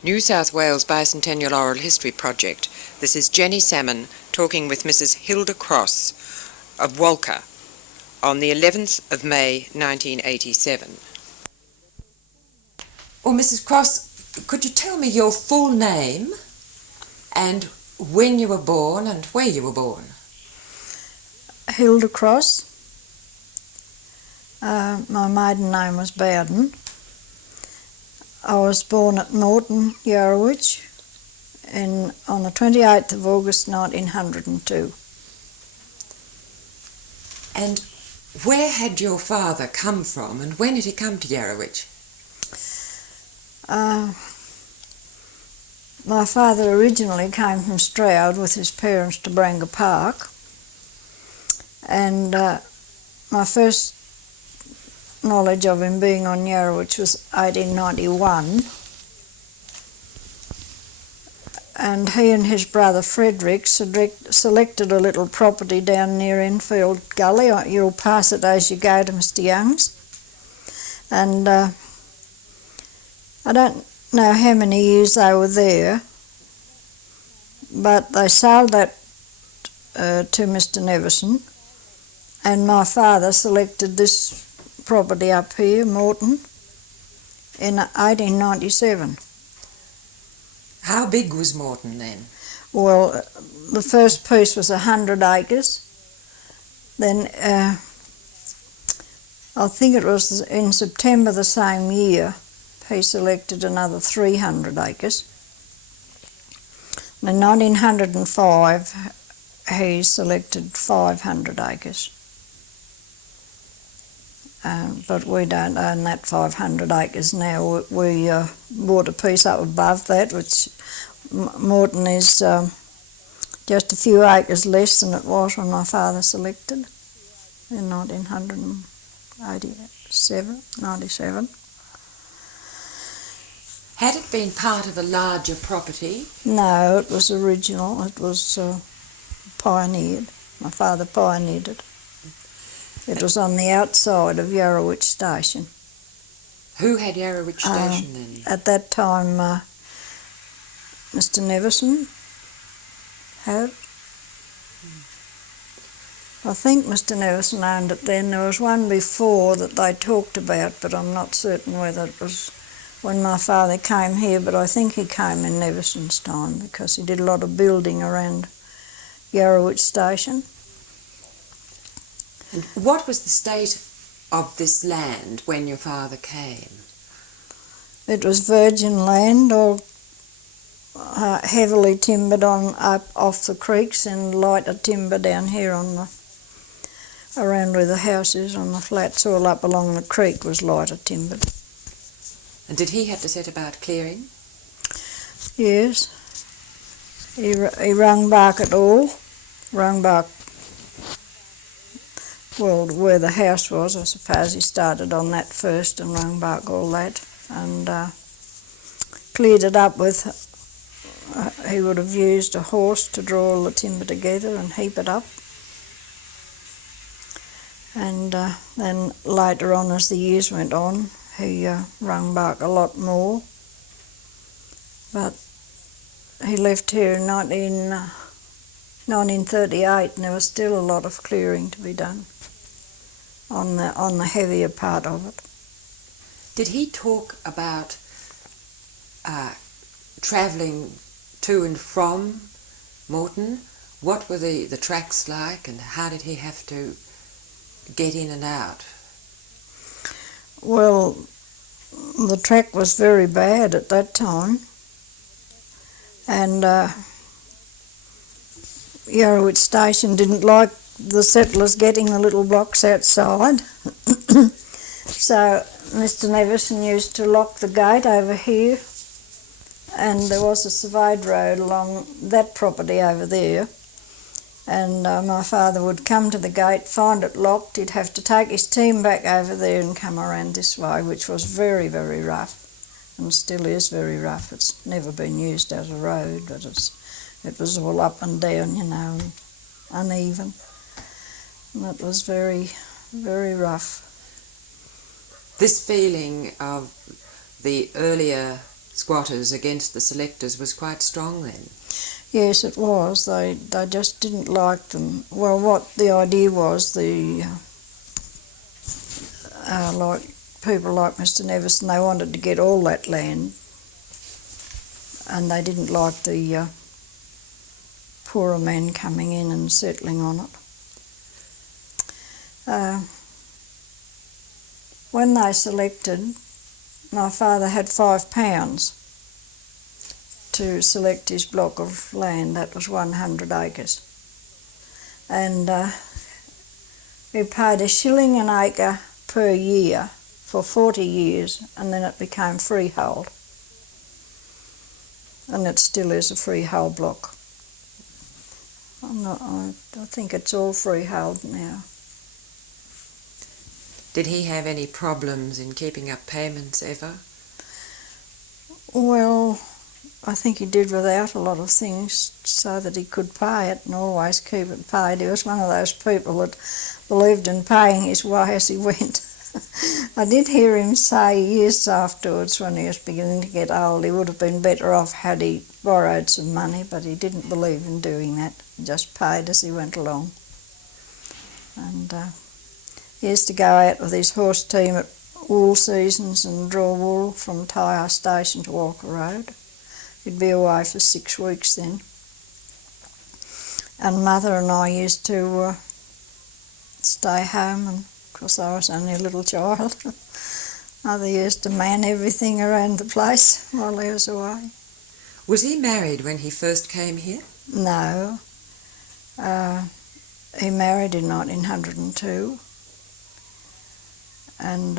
New South Wales Bicentennial Oral History Project. This is Jenny Salmon talking with Mrs. Hilda Cross of Walcha on the 11th of May 1987. Well, Mrs. Cross, could you tell me your full name and when you were born and where you were born? Hilda Cross. My maiden name was Bowden. I was born at Norton, Yarrowitch, on the 28th of August 1902. And where had your father come from and when did he come to Yarrowitch? My father originally came from Stroud with his parents to Branga Park, and my first knowledge of him being on Yarrowitch was 1891, and he and his brother Frederick selected a little property down near Enfield Gully. You'll pass it as you go to Mr. Young's, and I don't know how many years they were there, but they sold that to Mr. Nevison, and my father selected this property up here, Morton, in 1897. How big was Morton then? Well, the first piece was 100 acres. Then I think it was in September the same year he selected another 300 acres. In 1905 he selected 500 acres. But we don't own that 500 acres now. We bought a piece up above that, which Morton is just a few acres less than it was when my father selected in 97. Had it been part of a larger property? No, it was original. It was pioneered. My father pioneered it. It was on the outside of Yarrowitch Station. Who had Yarrowitch Station then? At that time, Mr. Nevison had. I think Mr. Nevison owned it then. There was one before that they talked about, but I'm not certain whether it was when my father came here, but I think he came in Nevison's time because he did a lot of building around Yarrowitch Station. What was the state of this land when your father came? It was virgin land, all heavily timbered up off the creeks, and lighter timber down here around where the house is on the flats. All up along the creek was lighter timbered. And did he have to set about clearing? Yes. He rung bark at all. Rung bark. Well, where the house was, I suppose he started on that first and rung bark all that, and cleared it up with, he would have used a horse to draw all the timber together and heap it up. And then later on, as the years went on, he rung bark a lot more. But he left here in 1938, and there was still a lot of clearing to be done on the heavier part of it. Did he talk about travelling to and from Morton? What were the tracks like, and how did he have to get in and out? Well, the track was very bad at that time, and Yarrowitch Station didn't like the settlers getting the little blocks outside. So Mr. Nevison used to lock the gate over here, and there was a surveyed road along that property over there, and my father would come to the gate, find it locked. He'd have to take his team back over there and come around this way, which was very, very rough, and still is very rough. It's never been used as a road, but it was all up and down, you know, and uneven. And it was very, very rough. This feeling of the earlier squatters against the selectors was quite strong then. Yes, it was. They just didn't like them. Well, what the idea was, like people like Mr. Nevison, they wanted to get all that land, and they didn't like the poorer men coming in and settling on it. When they selected, my father had £5 to select his block of land. That was 100 acres. And we paid £1 an acre per year for 40 years, and then it became freehold. And it still is a freehold block. I think it's all freehold now. Did he have any problems in keeping up payments ever? Well, I think he did without a lot of things so that he could pay it and always keep it paid. He was one of those people that believed in paying his way as he went. I did hear him say years afterwards, when he was beginning to get old, he would have been better off had he borrowed some money, but he didn't believe in doing that. He just paid as he went along. And he used to go out with his horse team at wool seasons and draw wool from Tyre Station to Walcha Road. He'd be away for 6 weeks then. And Mother and I used to stay home, and of course I was only a little child. Mother used to man everything around the place while he was away. Was he married when he first came here? No. He married in 1902. And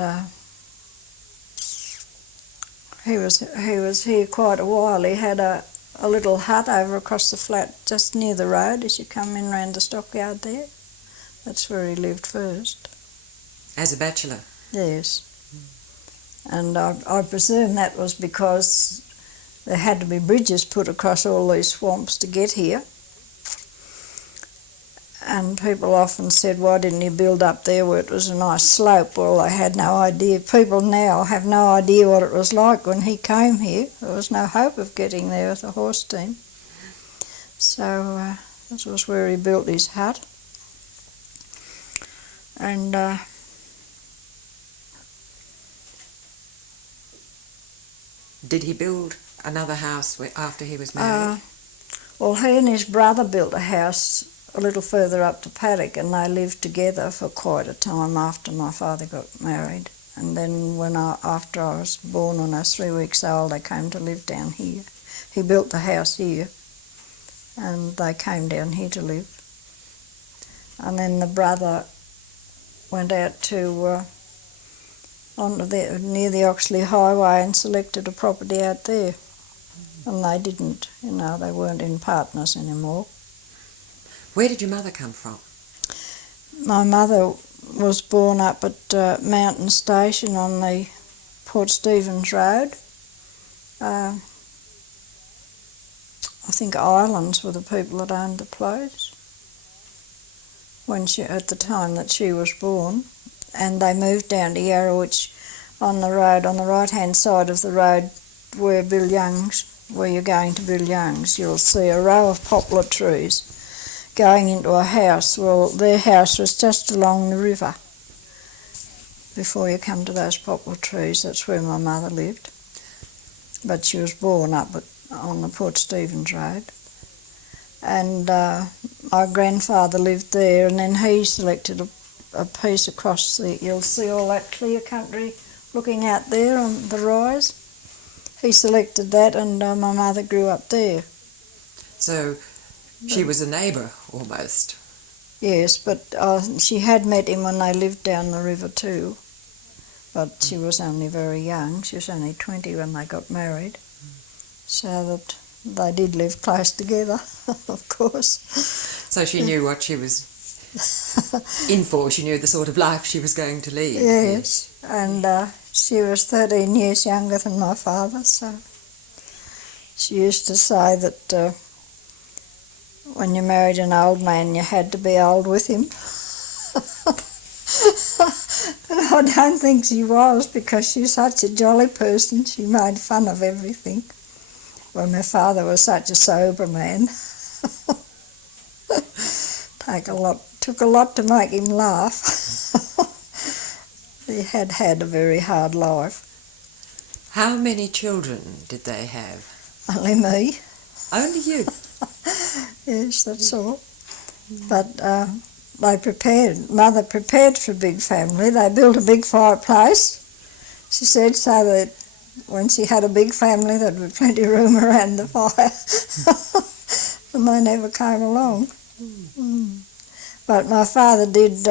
he was here quite a while. He had a little hut over across the flat just near the road as you come in round the stockyard there. That's where he lived first. As a bachelor? Yes. And I presume that was because there had to be bridges put across all these swamps to get here. And people often said, why didn't you build up there where it was a nice slope? Well, they had no idea. People now have no idea what it was like when he came here. There was no hope of getting there with a horse team. So this was where he built his hut. And did he build another house after he was married? Well, he and his brother built a house a little further up to Paddock, and they lived together for quite a time after my father got married. And then after I was born, when I was 3 weeks old, they came to live down here. He built the house here, and they came down here to live. And then the brother went out to near the Oxley Highway and selected a property out there. And they didn't, they weren't in partners anymore. Where did your mother come from? My mother was born up at Mountain Station on the Port Stephens Road. I think Islands were the people that owned the place at the time that she was born. And they moved down to Yarrowitch on the road, on the right-hand side of the road where you're going to Bill Young's. You'll see a row of poplar trees going into a house. Well, their house was just along the river. Before you come to those poplar trees, that's where my mother lived. But she was born up on the Port Stephens Road. And my grandfather lived there, and then he selected a piece across you'll see all that clear country looking out there on the rise. He selected that, and my mother grew up there. So she was a neighbour, almost. Yes, but she had met him when they lived down the river too. But she was only very young. She was only 20 when they got married. So that they did live close together, of course. So she knew what she was in for. She knew the sort of life she was going to lead. Yes, and she was 13 years younger than my father, so she used to say that when you married an old man, you had to be old with him. And I don't think she was, because she's such a jolly person. She made fun of everything. Well, my father was such a sober man. Took a lot to make him laugh. He had had a very hard life. How many children did they have? Only me. Only you? Yes, that's all. But Mother prepared for a big family. They built a big fireplace, she said, so that when she had a big family there'd be plenty of room around the fire. And they never came along. But my father did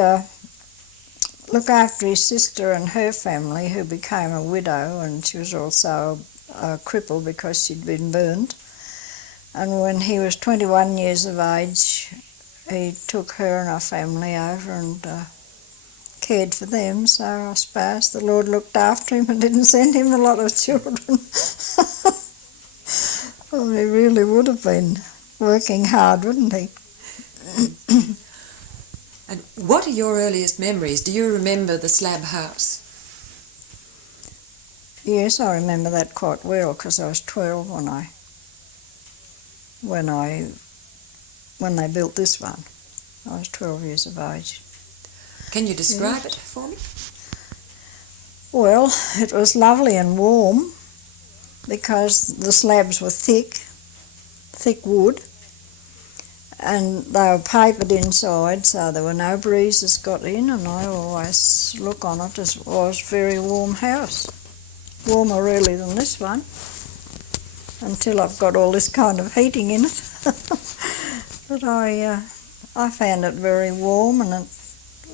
look after his sister and her family, who became a widow, and she was also a cripple because she'd been burned. And when he was 21 years of age, he took her and her family over and cared for them. So I suppose the Lord looked after him and didn't send him a lot of children. Well, he really would have been working hard, wouldn't he? And what are your earliest memories? Do you remember the slab house? Yes, I remember that quite well, because I was 12 when they built this one. I was 12 years of age. Can you describe it for me? Well, it was lovely and warm, because the slabs were thick wood, and they were papered inside, so there were no breezes got in, and I always look on it as it was a very warm house. Warmer really than this one, until I've got all this kind of heating in it. But I found it very warm, and it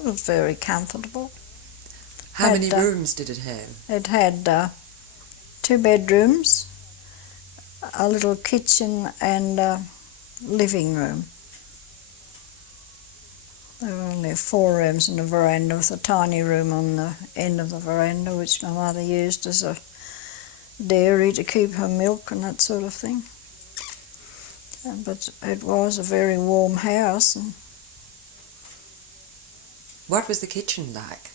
was very comfortable. How many rooms did it have? It had 2 bedrooms, a little kitchen and a living room. There were only 4 rooms and a veranda, with a tiny room on the end of the veranda, which my mother used as a dairy to keep her milk and that sort of thing. But it was a very warm house. And what was the kitchen like?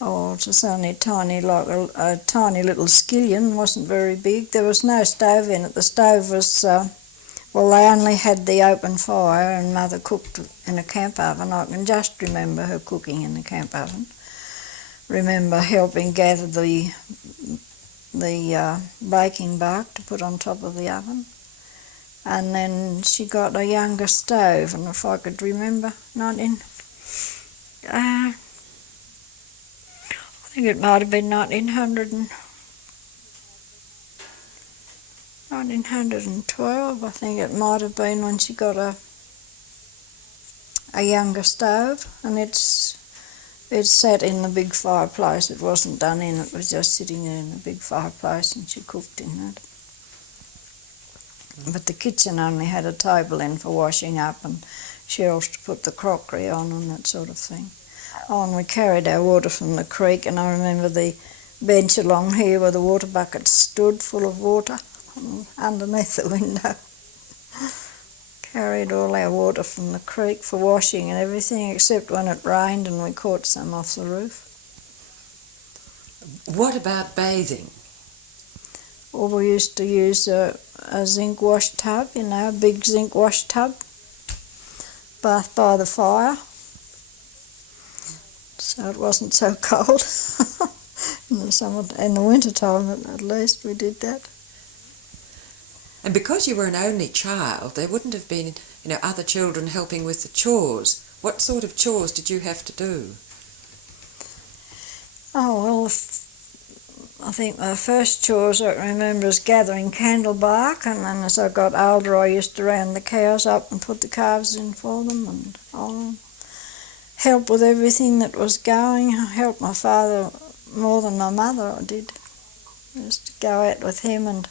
oh, it was only tiny, like a tiny little skillion, wasn't very big. There was no stove in it. The stove was, they only had the open fire, and Mother cooked in a camp oven. I can just remember her cooking in the camp oven. Remember helping gather the baking bark to put on top of the oven. And then she got a younger stove, and if I could remember, I think it might have been 1912, I think it might have been, when she got a younger stove, and it sat in the big fireplace. It wasn't done in, it was just sitting there in the big fireplace, and she cooked in it. But the kitchen only had a table in for washing up and shelves to put the crockery on and that sort of thing. Oh, and we carried our water from the creek, and I remember the bench along here where the water buckets stood full of water underneath the window. Carried all our water from the creek for washing and everything, except when it rained and we caught some off the roof. What about bathing? Well, we used to use a zinc wash tub, a big zinc wash tub, bath by the fire, so it wasn't so cold. In the winter time, at least, we did that. And because you were an only child, there wouldn't have been, other children helping with the chores. What sort of chores did you have to do? Oh, well, I think my first chores I remember is gathering candle bark, and then as I got older I used to round the cows up and put the calves in for them, and help with everything that was going. I helped my father more than my mother, I did. I used to go out with him, and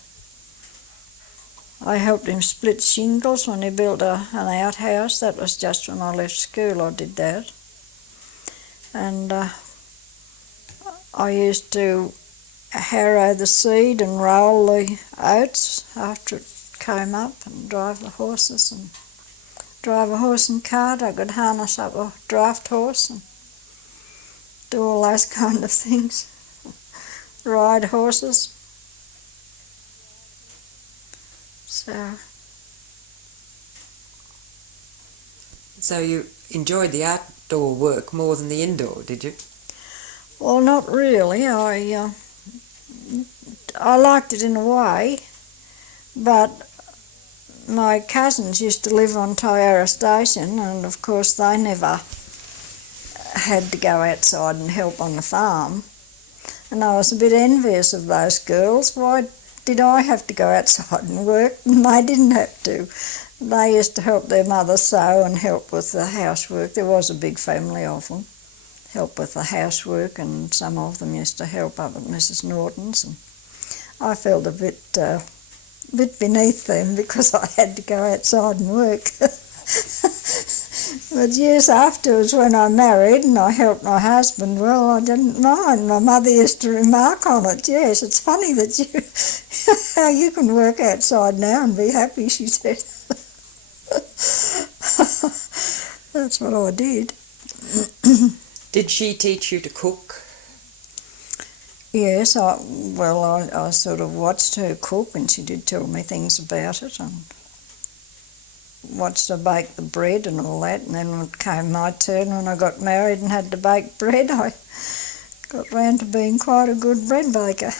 I helped him split shingles when he built an outhouse. That was just when I left school I did that. And I used to harrow the seed and roll the oats after it came up, and drive the horses, and drive a horse and cart. I could harness up a draft horse and do all those kind of things. Ride horses. So, So you enjoyed the outdoor work more than the indoor, did you? well, not really. I liked it in a way, but my cousins used to live on Tyrra Station, and of course they never had to go outside and help on the farm. And I was a bit envious of those girls. Why did I have to go outside and work? And they didn't have to. They used to help their mother sew and help with the housework. There was a big family of them. Help with the housework, and some of them used to help up at Mrs. Norton's. And I felt a bit beneath them because I had to go outside and work. But years afterwards, when I married and I helped my husband, well, I didn't mind. My mother used to remark on it. Yes, it's funny that how you can work outside now and be happy, she said. That's what I did. Did she teach you to cook? Yes, I sort of watched her cook, and she did tell me things about it, and watched her bake the bread and all that. And then when it came my turn, when I got married and had to bake bread, I got round to being quite a good bread baker.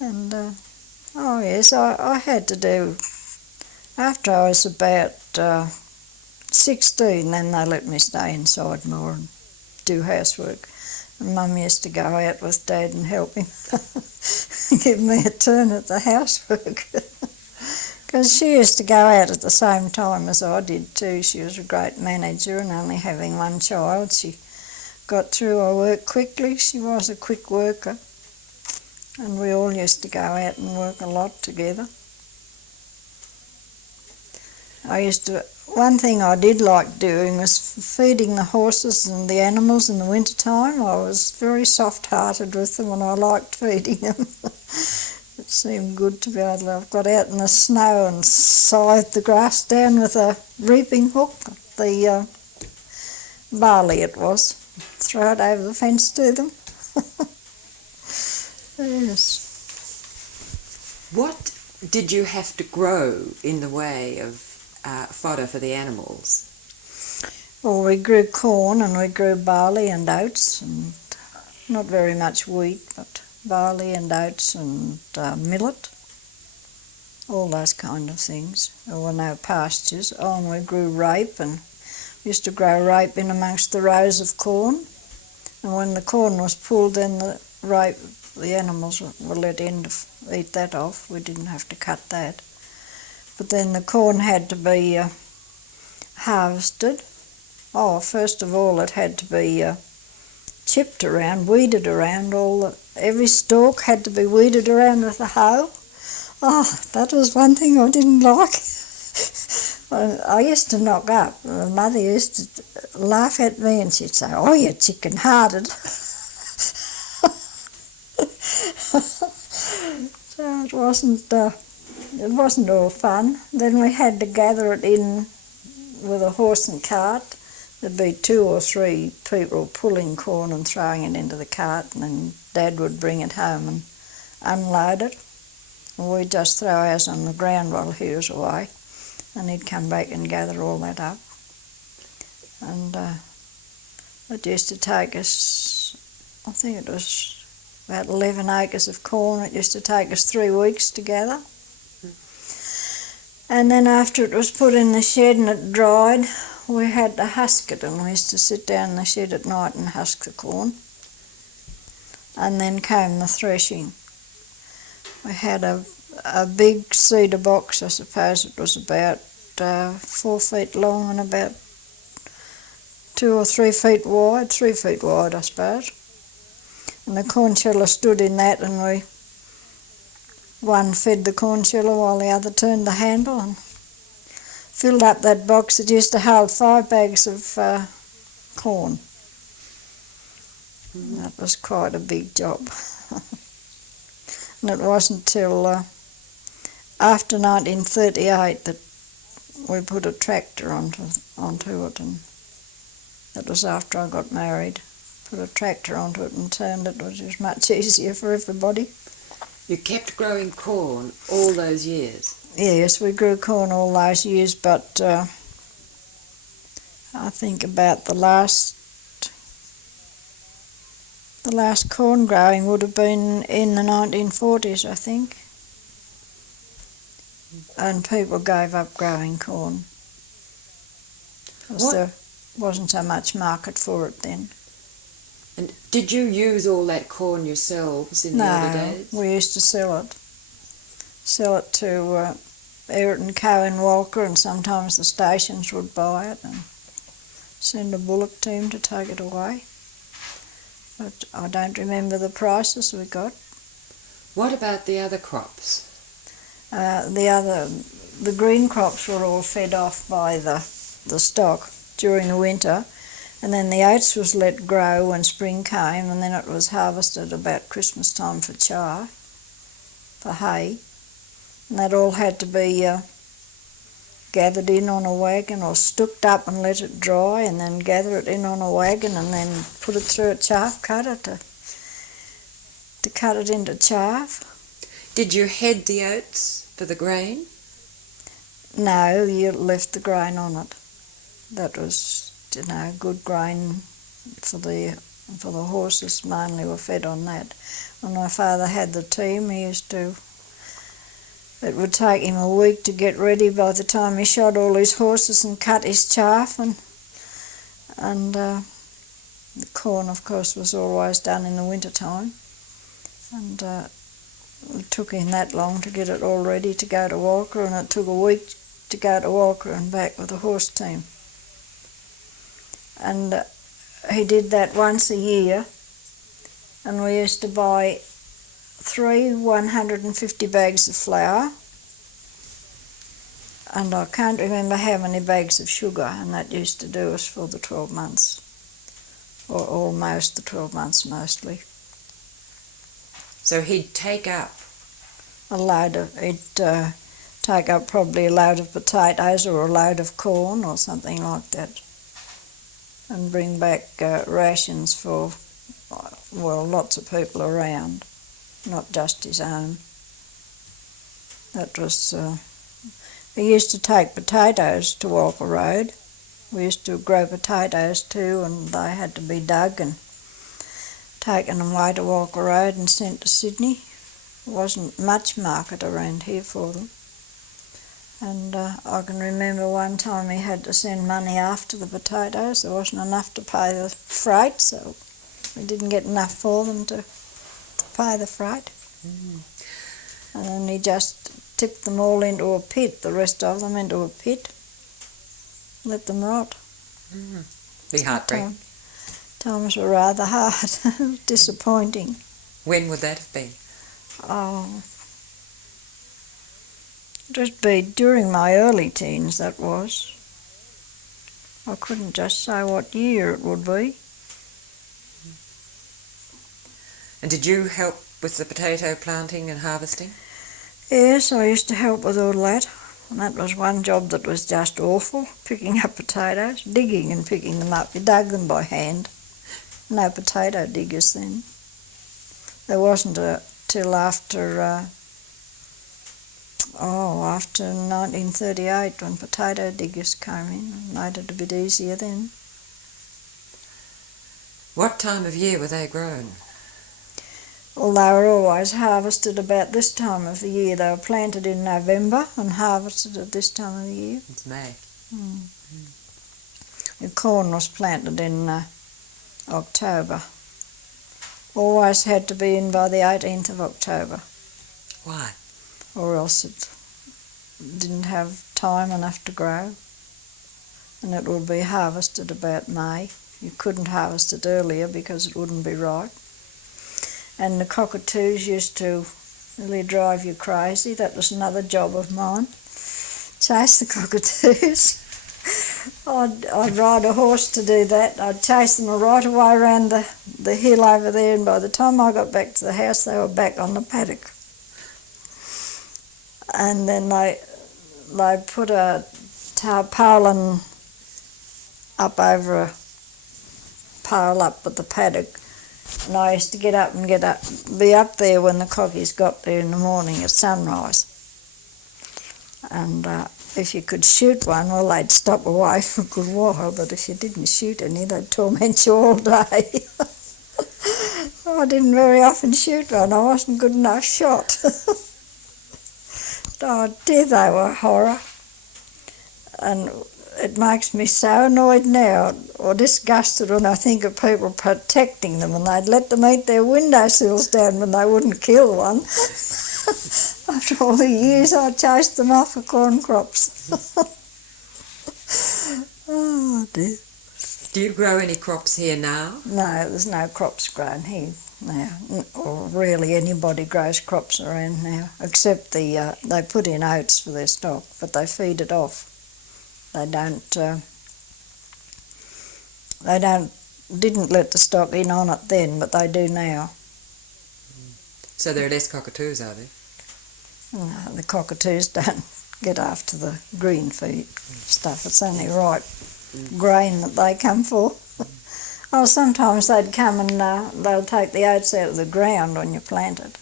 And oh yes, I had to do, after I was about 16, then they let me stay inside more and do housework. And Mum used to go out with Dad and help him, give me a turn at the housework. Because she used to go out at the same time as I did too. She was a great manager, and only having one child, she got through her work quickly. She was a quick worker, and we all used to go out and work a lot together. One thing I did like doing was feeding the horses and the animals in the winter time. I was very soft-hearted with them, and I liked feeding them. It seemed good to be able to. I've got out in the snow and scythed the grass down with a reaping hook, the barley it was. Throw it over the fence to them. Yes. What did you have to grow in the way of fodder for the animals? Well, we grew corn and we grew barley and oats, and not very much wheat, but barley and oats and millet, all those kind of things. There were no pastures. Oh, and we grew rape, and we used to grow rape in amongst the rows of corn. And when the corn was pulled, then the animals were let in to eat that off. We didn't have to cut that. But then the corn had to be harvested. Oh, first of all, it had to be chipped around, weeded around. Every stalk had to be weeded around with a hoe. Oh, that was one thing I didn't like. I used to knock up. My mother used to laugh at me, and she'd say, "Oh, you're chicken-hearted." So it wasn't all fun. Then we had to gather it in with a horse and cart. There'd be 2 or 3 people pulling corn and throwing it into the cart, and then Dad would bring it home and unload it. And we'd just throw ours on the ground while he was away, and he'd come back and gather all that up. And it used to take us, I think it was about 11 acres of corn. It used to take us 3 weeks to gather. And then after it was put in the shed and it dried, we had to husk it, and we used to sit down in the shed at night and husk the corn. And then came the threshing. We had a big cedar box. I suppose it was about 4 feet long and about 2 or 3 feet wide, 3 feet wide, I suppose. And the corn sheller stood in that, and one fed the corn sheller while the other turned the handle and filled up that box. It used to hold 5 bags of corn. That was quite a big job. And it wasn't till after 1938 that we put a tractor onto it, and That was after I got married. Put a tractor onto it and turned it, which was much easier for everybody. You kept growing corn all those years? Yes, we grew corn all those years, but I think about the last corn growing would have been in the 1940s, I think. And people gave up growing corn because there wasn't so much market for it then. And did you use all that corn yourselves in the early days? No, we used to sell it. Sell it to Everett & Co in Walcha, and sometimes the stations would buy it and send a bullock team to take it away. But I don't remember the prices we got. What about the other crops? The green crops were all fed off by the stock during the winter, and then the oats was let grow when spring came, and then it was harvested about Christmas time for char, for hay, and that all had to be gathered in on a wagon or stooked up and let it dry, and then gather it in on a wagon and then put it through a chaff cutter to cut it into chaff. Did you head the oats for the grain? No, you left the grain on it. That was, good grain for the horses. Mainly were fed on that. When my father had the team, it would take him a week to get ready by the time he shod all his horses and cut his chaff, and the corn, of course, was always done in the winter time, and it took him that long to get it all ready to go to Walcha, and it took a week to go to Walcha and back with a horse team. And he did that once a year, and we used to buy 3 150 bags of flour, and I can't remember how many bags of sugar, and that used to do us for the 12 months, or almost the 12 months mostly. So he'd take up? He'd take up probably a load of potatoes or a load of corn or something like that, and bring back rations for, lots of people around, not just his own. That was, he used to take potatoes to Walcha Road. We used to grow potatoes too, and they had to be dug and taken away to Walcha Road and sent to Sydney. There wasn't much market around here for them. And I can remember one time he had to send money after the potatoes. There wasn't enough to pay the freight, so we didn't get enough for them to pay the freight. And then he just tipped them all into a pit, the rest of them into a pit, let them rot. Be heartbreaking. Times were rather hard, disappointing. When would that have been? Oh, just be during my early teens, that was. I couldn't just say what year it would be. And did you help with the potato planting and harvesting? Yes, I used to help with all that. And that was one job that was just awful, picking up potatoes, digging and picking them up. You dug them by hand. No potato diggers then. There wasn't till after 1938 when potato diggers came in and made it a bit easier then. What time of year were they grown? Well, they were always harvested about this time of the year. They were planted in November and harvested at this time of the year. It's May. The corn was planted in October. Always had to be in by the 18th of October. Why? Or else it didn't have time enough to grow. And it would be harvested about May. You couldn't harvest it earlier because it wouldn't be ripe. And the cockatoos used to really drive you crazy. That was another job of mine. Chase the cockatoos. I'd ride a horse to do that. I'd chase them right away around the hill over there, and by the time I got back to the house, they were back on the paddock. And then they put a tarpaulin up over pile up at the paddock, and I used to be up there when the cockies got there in the morning at sunrise. And if you could shoot one, well, they'd stop away for a good while, but if you didn't shoot any, they'd torment you all day. I didn't very often shoot one. I wasn't good enough shot. Oh dear, they were horror. And it makes me so annoyed now, or disgusted, when I think of people protecting them, and they'd let them eat their windowsills down when they wouldn't kill one. After all the years I chased them off for corn crops. Oh dear. Do you grow any crops here now? No, there's no crops grown here now, or really anybody grows crops around now, except they put in oats for their stock, but they feed it off. They didn't let the stock in on it then, but they do now. So there are less cockatoos, are there? No, the cockatoos don't get after the green feed stuff. It's only ripe grain that they come for. Oh, sometimes they'd come and they'll take the oats out of the ground when you plant it.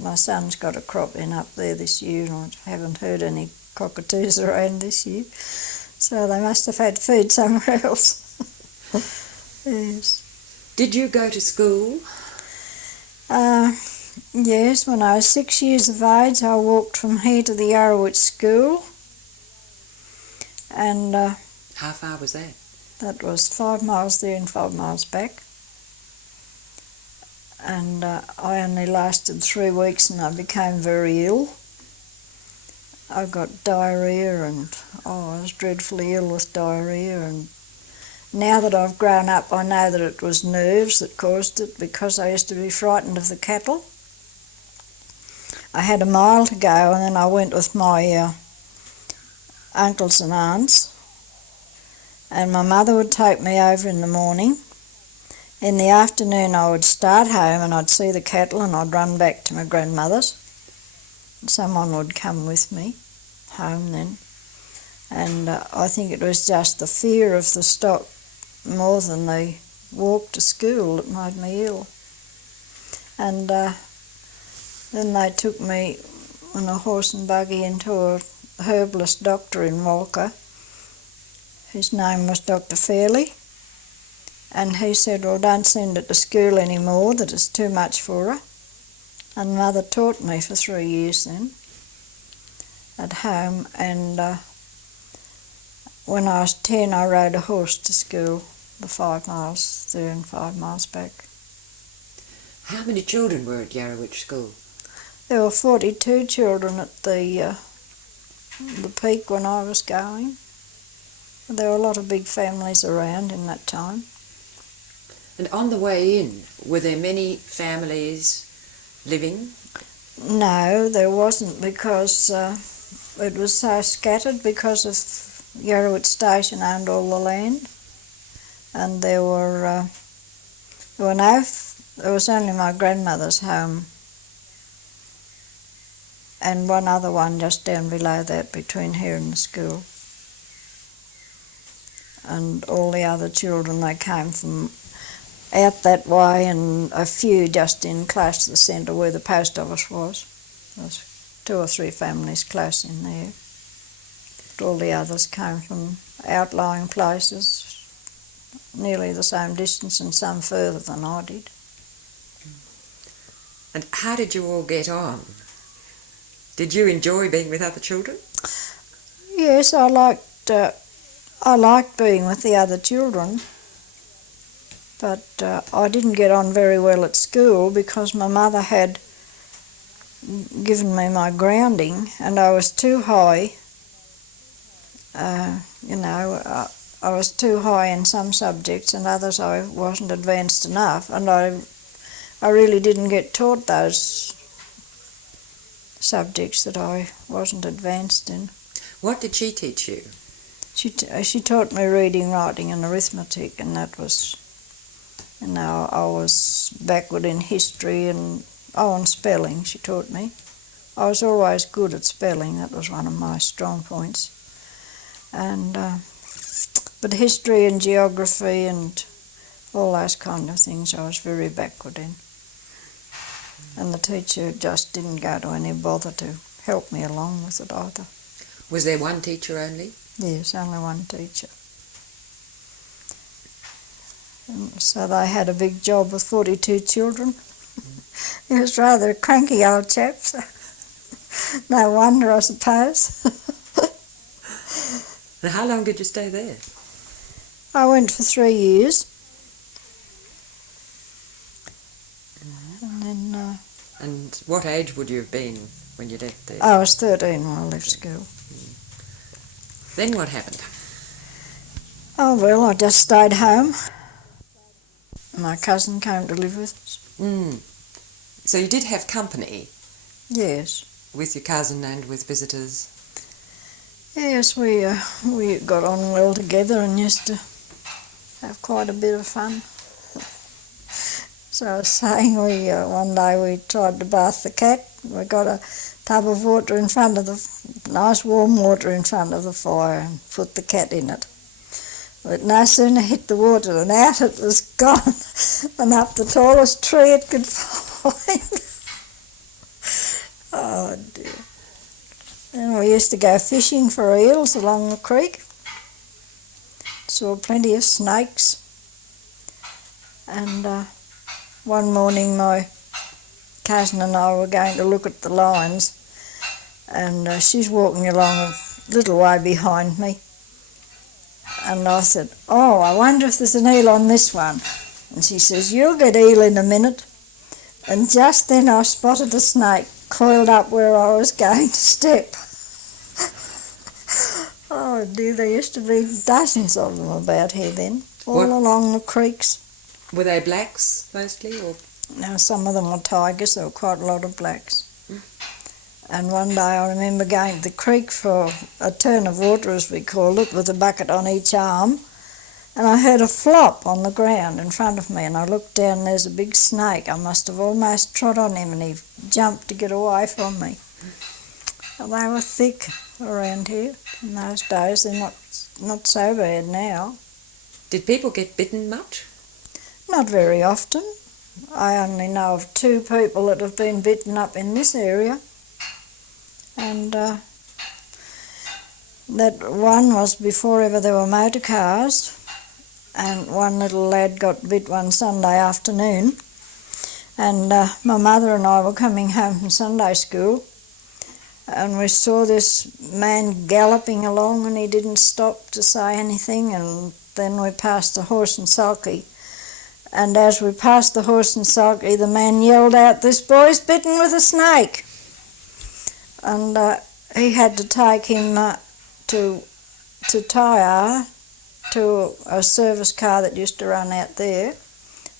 My son's got a crop in up there this year, and I haven't heard any cockatoos around this year, so they must have had food somewhere else. Yes. Did you go to school? Yes, when I was 6 years of age, I walked from here to the Yarrowitch School, and How far was that? that was 5 miles there and 5 miles back. And I only lasted 3 weeks, and I became very ill. I got diarrhoea, and I was dreadfully ill with diarrhoea. And now that I've grown up, I know that it was nerves that caused it, because I used to be frightened of the cattle. I had a mile to go, and then I went with my uncles and aunts, and my mother would take me over in the morning. In the afternoon I would start home, and I'd see the cattle, and I'd run back to my grandmother's. Someone would come with me home then, and I think it was just the fear of the stock more than the walk to school that made me ill. And then they took me on a horse and buggy into a herbalist doctor in Walcha. His name was Dr. Fairley, and he said, well, don't send her to school anymore, that it's too much for her. And Mother taught me for 3 years then at home, and when I was 10 I rode a horse to school, the 5 miles there and 5 miles back. How many children were at Yarrowitch School? There were 42 children at the peak when I was going. There were a lot of big families around in that time. And on the way in, were there many families living? No, there wasn't, because it was so scattered because of Yarrowitch Station owned all the land, and there was only my grandmother's home and one other one just down below that between here and the school. And all the other children, they came from out that way, and a few just in close to the centre where the post office was. There was 2 or 3 families close in there. But all the others came from outlying places, nearly the same distance and some further than I did. And how did you all get on? Did you enjoy being with other children? Yes, I liked being with the other children, but I didn't get on very well at school because my mother had given me my grounding, and I was too high. I was too high in some subjects, and others I wasn't advanced enough, and I really didn't get taught those subjects that I wasn't advanced in. What did she teach you? She taught me reading, writing and arithmetic, and that was, I was backward in history and spelling she taught me. I was always good at spelling, that was one of my strong points. And but history and geography and all those kind of things I was very backward in. And the teacher just didn't go to any bother to help me along with it either. Was there one teacher only? Yes, only one teacher. And so they had a big job with 42 children. He was rather a cranky old chap, so no wonder, I suppose. And how long did you stay there? I went for 3 years. And then And what age would you have been when you left there? I was 13 when I left school. Then what happened? Oh, well, I just stayed home. My cousin came to live with us. So you did have company? Yes. With your cousin and with visitors? Yes, we got on well together and used to have quite a bit of fun. So I was saying, one day we tried to bath the cat. We got a tub of water in front of nice warm water in front of the fire and put the cat in it. But no sooner hit the water than out it was gone and up the tallest tree it could find. Oh dear. And we used to go fishing for eels along the creek. Saw plenty of snakes. And one morning my cousin and I were going to look at the lions, and she's walking along a little way behind me. And I said, "Oh, I wonder if there's an eel on this one." And she says, "You'll get eel in a minute." And just then I spotted a snake coiled up where I was going to step. Oh dear, there used to be dozens of them about here then, all along the creeks. Were they blacks mostly, or? Now some of them were tigers, there were quite a lot of blacks. And one day I remember going to the creek for a turn of water, as we called it, with a bucket on each arm, and I heard a flop on the ground in front of me, and I looked down and there's a big snake. I must have almost trod on him and he jumped to get away from me. And they were thick around here in those days. They're not so bad now. Did people get bitten much? Not very often. I only know of 2 people that have been bitten up in this area. And that one was before ever there were motor cars, and one little lad got bit one Sunday afternoon, and my mother and I were coming home from Sunday school, and we saw this man galloping along, and he didn't stop to say anything, and then we passed the horse and sulky, and as we passed the horse and sulky the man yelled out, "This boy's bitten with a snake." And he had to take him to Tyre, to a service car that used to run out there,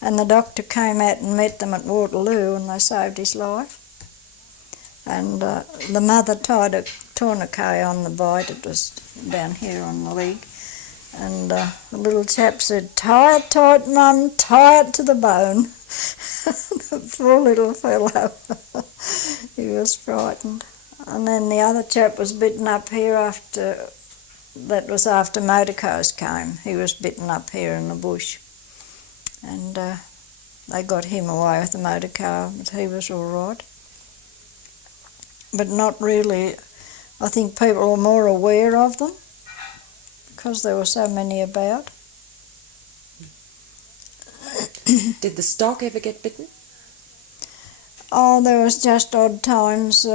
and the doctor came out and met them at Waterloo, and they saved his life. And the mother tied a tourniquet on the bite. It was down here on the leg, and the little chap said, "Tie it tight, Mum, tie it to the bone." The poor little fellow. He was frightened. And then the other chap was bitten up here after motorcars came. He was bitten up here in the bush. And they got him away with the motorcar, but he was all right. But not really. I think people were more aware of them because there were so many about. Did the stock ever get bitten? Oh, there was just odd times.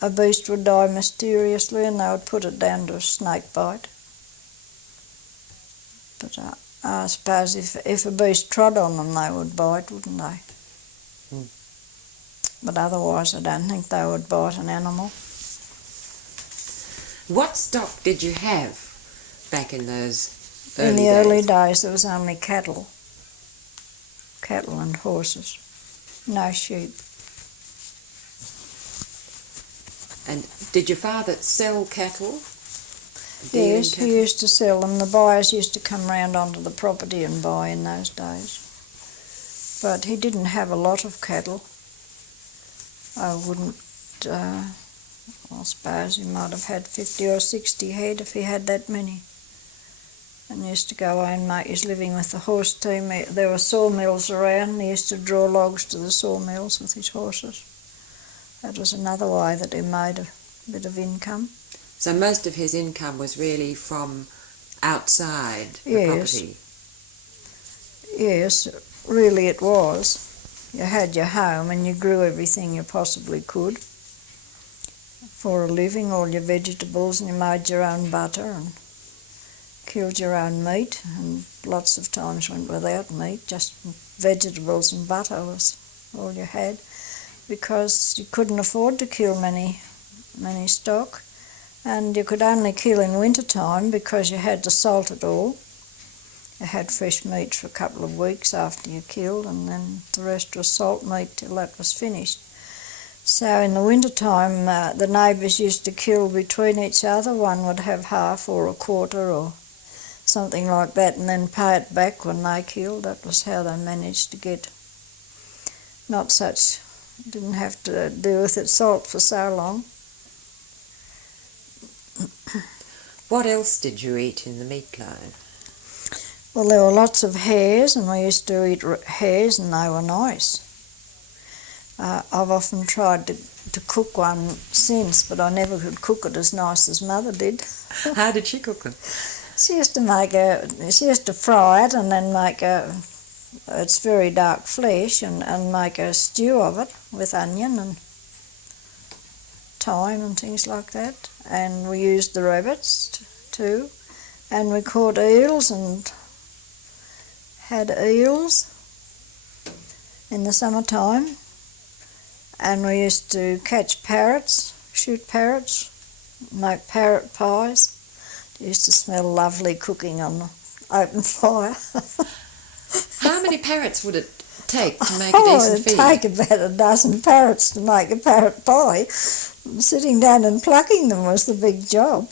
A beast would die mysteriously and they would put it down to a snake bite. But I suppose if a beast trod on them they would bite, wouldn't they? But otherwise I don't think they would bite an animal. What stock did you have back in those early In the days? early days there was only cattle and horses, no sheep. And did your father sell cattle? Yes, he used to sell them. The buyers used to come round onto the property and buy in those days. But he didn't have a lot of cattle. I suppose he might have had 50 or 60 head if he had that many. and used to go away and make his living with the horse team. There were sawmills around, and he used to draw logs to the sawmills with his horses. That was another way that he made a bit of income. So most of his income was really from outside the Yes. property? Yes, really it was. You had your home and you grew everything you possibly could for a living, all your vegetables, and you made your own butter and killed your own meat, and lots of times went without meat, just vegetables and butter was all you had, because you couldn't afford to kill many stock, and you could only kill in winter time because you had to salt it all. You had fresh meat for a couple of weeks after you killed, and then the rest was salt meat till that was finished. So in the winter time, the neighbours used to kill between each other. One would have half or a quarter or something like that, and then pay it back when they killed. That was how they managed to get not such, didn't have to do with it salt for so long. What else did you eat in the meat line? Well, there were lots of hares, and we used to eat hares, and they were nice. I've often tried to cook one since, but I never could cook it as nice as Mother did. How did she cook them? She used to fry it and then make it's very dark flesh, and make a stew of it with onion and thyme and things like that. And we used the rabbits too, and we caught eels and had eels in the summertime, and we used to catch parrots, shoot parrots, make parrot pies. It used to smell lovely cooking on the open fire. How many parrots would it take to make a decent feed? It would take about a dozen parrots to make a parrot pie. Sitting down and plucking them was the big job.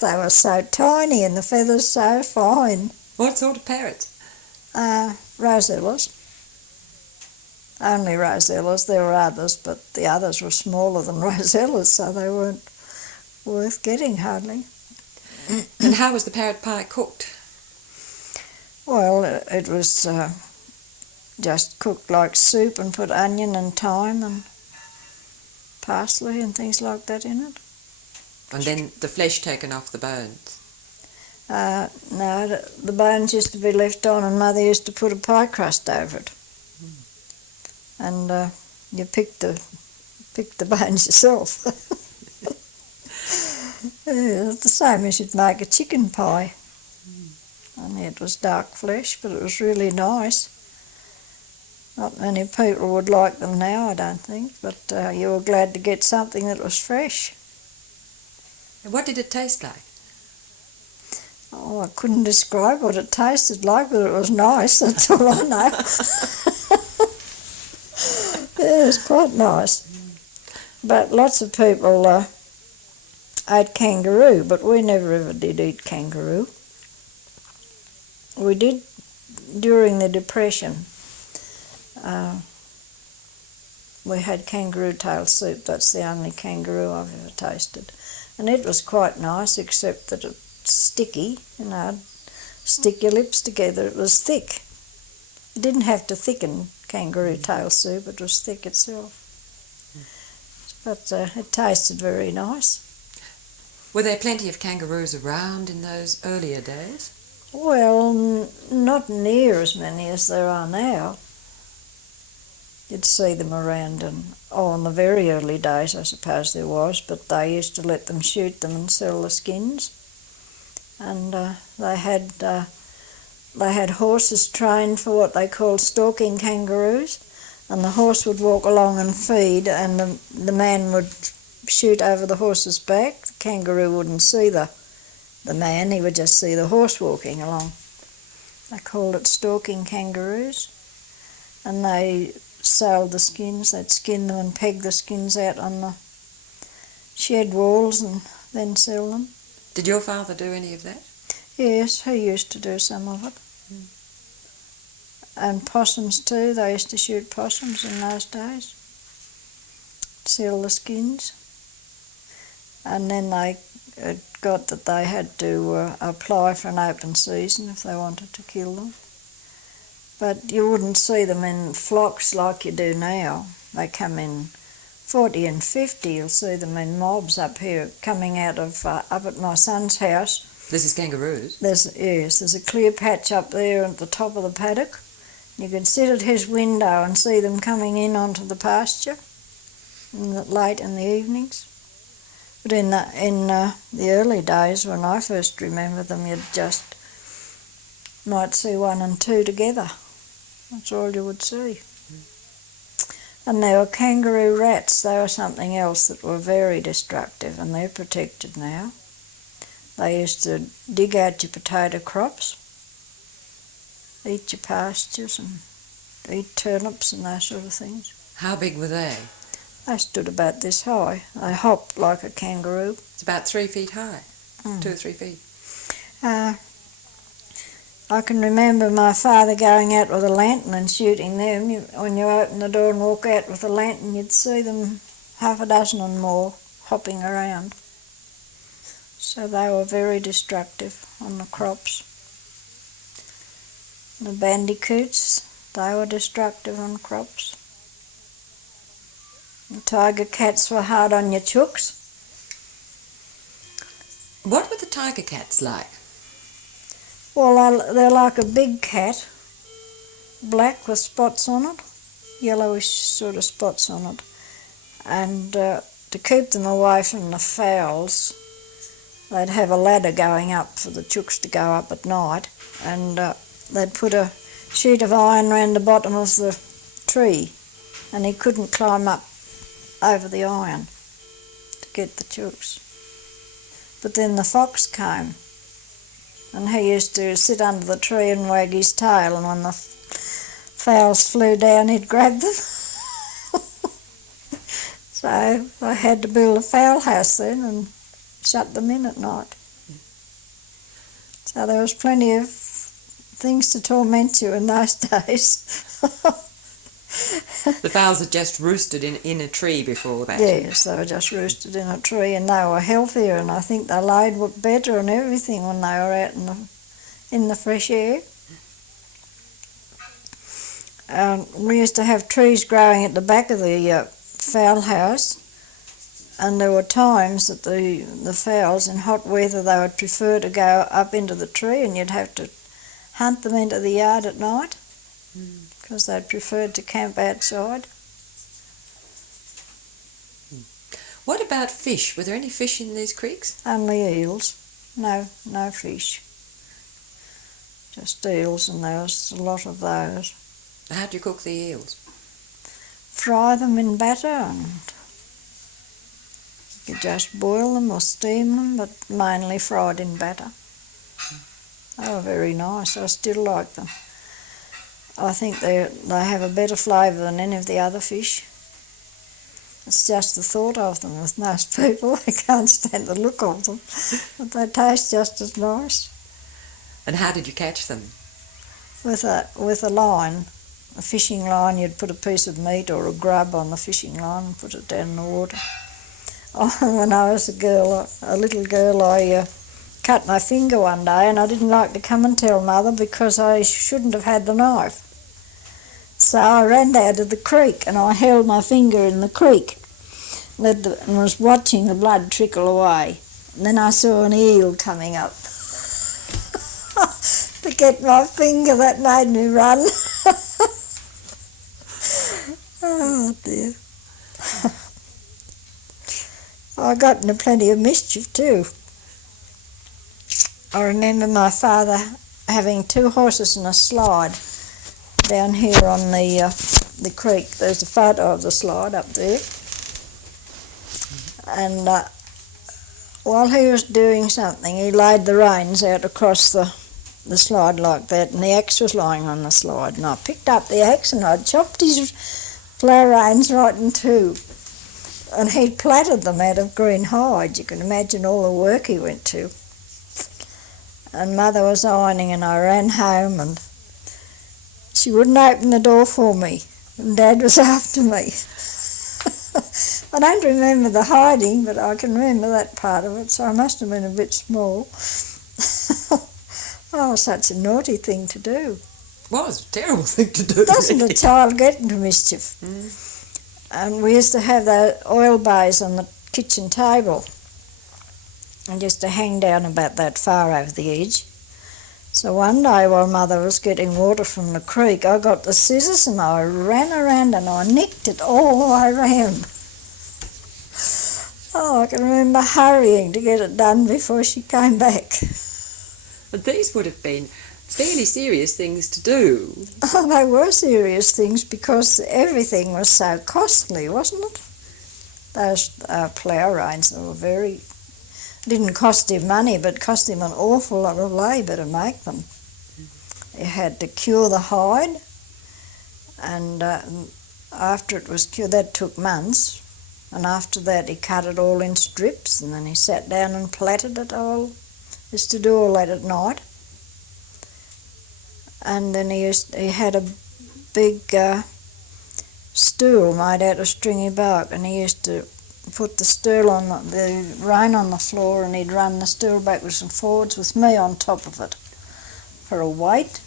They were so tiny and the feathers so fine. What sort of parrots? Rosellas. Only rosellas. There were others, but the others were smaller than rosellas, so they weren't worth getting hardly. And how was the parrot pie cooked? Well, it was just cooked like soup and put onion and thyme and parsley and things like that in it. And then the flesh taken off the bones? No, the bones used to be left on, and Mother used to put a pie crust over it. And you picked the bones yourself. It's the same as you'd make a chicken pie. Only it was dark flesh, but it was really nice. Not many people would like them now, I don't think, but you were glad to get something that was fresh. And what did it taste like? Oh, I couldn't describe what it tasted like, but it was nice, that's all I know. Yeah, it was quite nice. But lots of people ate kangaroo, but we never ever did eat kangaroo. We did during the Depression. We had kangaroo tail soup. That's the only kangaroo I've ever tasted. And it was quite nice, except that it's sticky, stick your lips together. It was thick. You didn't have to thicken kangaroo tail soup, it was thick itself. But it tasted very nice. Were there plenty of kangaroos around in those earlier days? Well, not near as many as there are now. You'd see them around, and in the very early days I suppose there was, but they used to let them shoot them and sell the skins. And they had horses trained for what they called stalking kangaroos, and the horse would walk along and feed, and the man would shoot over the horse's back. The kangaroo wouldn't see the man, he would just see the horse walking along. They called it stalking kangaroos, and they sold the skins. They'd skin them and peg the skins out on the shed walls and then sell them. Did your father do any of that? Yes, he used to do some of it. And possums too. They used to shoot possums in those days. Sell the skins. And then they it got that they had to apply for an open season if they wanted to kill them. But you wouldn't see them in flocks like you do now. They come in 40 and 50. You'll see them in mobs up here coming out of up at my son's house. This is kangaroos? There's a clear patch up there at the top of the paddock. You can sit at his window and see them coming in onto the pasture late in the evenings. But in the early days, when I first remember them, you'd just might see one and two together. That's all you would see. And there were kangaroo rats. They were something else that were very destructive, and they're protected now. They used to dig out your potato crops, eat your pastures, and eat turnips and those sort of things. How big were they? They stood about this high. They hopped like a kangaroo. It's about 3 feet high, 2 or 3 feet. I can remember my father going out with a lantern and shooting them. When you open the door and walk out with a lantern, you'd see them half a dozen and more hopping around. So they were very destructive on the crops. The bandicoots, they were destructive on crops. The tiger cats were hard on your chooks. What were the tiger cats like? Well, they're like a big cat, black with spots on it, yellowish sort of spots on it. And to keep them away from the fowls, they'd have a ladder going up for the chooks to go up at night, and they'd put a sheet of iron round the bottom of the tree, and he couldn't climb up over the iron to get the chooks. But then the fox came, and he used to sit under the tree and wag his tail, and when the fowls flew down, he'd grab them. So I had to build a fowl house then and shut them in at night. So there was plenty of things to torment you in those days. The fowls had just roosted in a tree before that? Yes, they were just roosted in a tree, and they were healthier, and I think they laid better and everything when they were out in the fresh air. We used to have trees growing at the back of the fowl house, and there were times that the fowls in hot weather, they would prefer to go up into the tree, and you'd have to hunt them into the yard at night because they'd preferred to camp outside. What about fish? Were there any fish in these creeks? Only eels. No fish. Just eels, and there was a lot of those. How do you cook the eels? Fry them in batter, and you could just boil them or steam them, but mainly fried in batter. They were very nice. I still like them. I think they have a better flavour than any of the other fish. It's just the thought of them with most people. They can't stand the look of them, but they taste just as nice. And how did you catch them? With a line, a fishing line. You'd put a piece of meat or a grub on the fishing line and put it down in the water. When I was a little girl, I cut my finger one day, and I didn't like to come and tell Mother because I shouldn't have had the knife. So I ran down to the creek, and I held my finger in the creek and was watching the blood trickle away. And then I saw an eel coming up. To get my finger, that made me run. Oh dear. I got into plenty of mischief too. I remember my father having 2 horses and a slide down here on the creek. There's a photo of the slide up there. And while he was doing something, he laid the reins out across the slide like that, and the axe was lying on the slide. And I picked up the axe and I chopped his plough reins right in two. And he plaited them out of green hide. You can imagine all the work he went to. And Mother was ironing, and I ran home, and she wouldn't open the door for me, and Dad was after me. I don't remember the hiding, but I can remember that part of it, so I must have been a bit small. Oh, such a naughty thing to do. Well, it's a terrible thing to do. Doesn't really. a child get into mischief? Mm. And we used to have the oil bays on the kitchen table and used to hang down about that far over the edge. So one day while Mother was getting water from the creek, I got the scissors and I ran around and I nicked it all the way round. Oh, I can remember hurrying to get it done before she came back. But these would have been fairly serious things to do. Oh, they were serious things because everything was so costly, wasn't it? Those plough reins, they were didn't cost him money, but cost him an awful lot of labour to make them. You had to cure the hide, and after it was cured, that took months, and after that he cut it all in strips, and then he sat down and plaited it all. Used to do all that at night. And then he had a big stool made out of stringy bark, and he used to put the stool on the rein on the floor, and he'd run the stool backwards and forwards with me on top of it for a weight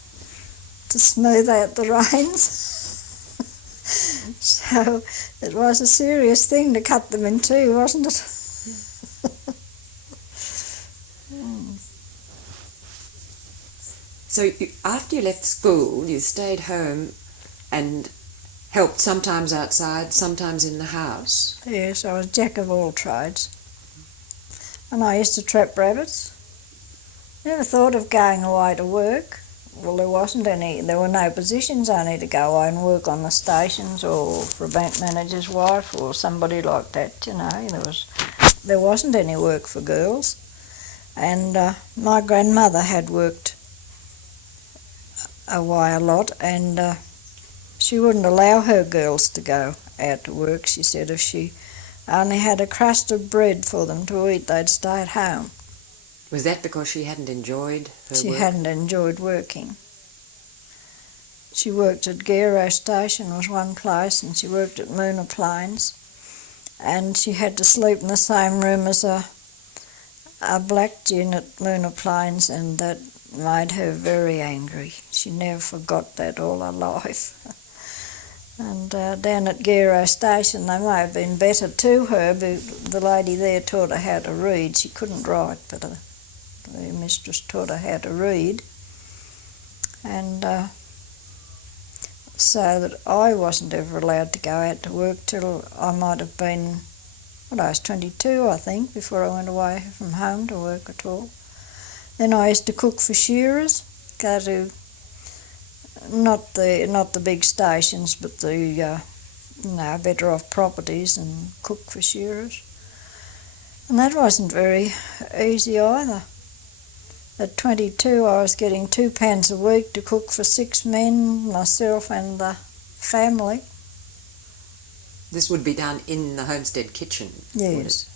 to smooth out the reins. So it was a serious thing to cut them in two, wasn't it? So after you left school, you stayed home and helped sometimes outside, sometimes in the house. Yes, I was jack of all trades. And I used to trap rabbits. Never thought of going away to work. Well, there were no positions only to go away and work on the stations or for a bank manager's wife or somebody like that, you know. There wasn't any work for girls. And my grandmother had worked away a lot, and she wouldn't allow her girls to go out to work. She said if she only had a crust of bread for them to eat, they'd stay at home. Was that because she hadn't enjoyed her work? She hadn't enjoyed working. She worked at Gero Station was one place, and she worked at Moona Plains, and she had to sleep in the same room as a black gin at Moona Plains, and that made her very angry. She never forgot that all her life. And down at Gero Station they may have been better to her, but the lady there taught her how to read. She couldn't write, but the mistress taught her how to read. And so that I wasn't ever allowed to go out to work till I might have been, I was 22, I think, before I went away from home to work at all. Then I used to cook for shearers, go to not the big stations, but the better off properties, and cook for shearers. And that wasn't very easy either. At 22 I was getting £2 a week to cook for 6 men, myself and the family. This would be done in the homestead kitchen? Yes.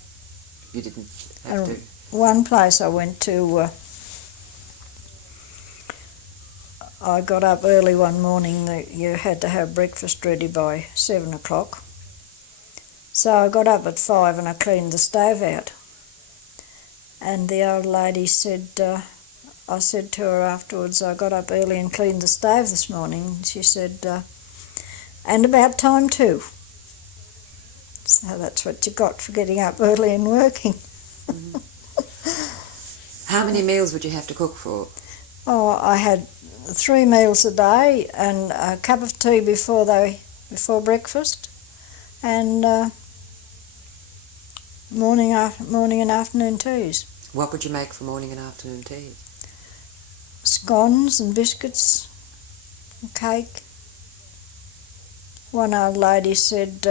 You didn't have to? One place I went to, I got up early one morning. You had to have breakfast ready by 7 o'clock. So I got up at 5 and I cleaned the stove out. And the old lady said, I said to her afterwards, I got up early and cleaned the stove this morning. She said, and about time too. So that's what you got for getting up early and working. Mm-hmm. How many meals would you have to cook for? Oh, I had 3 meals a day and a cup of tea before breakfast, and morning and afternoon teas. What would you make for morning and afternoon teas? Scones and biscuits and cake. One old lady said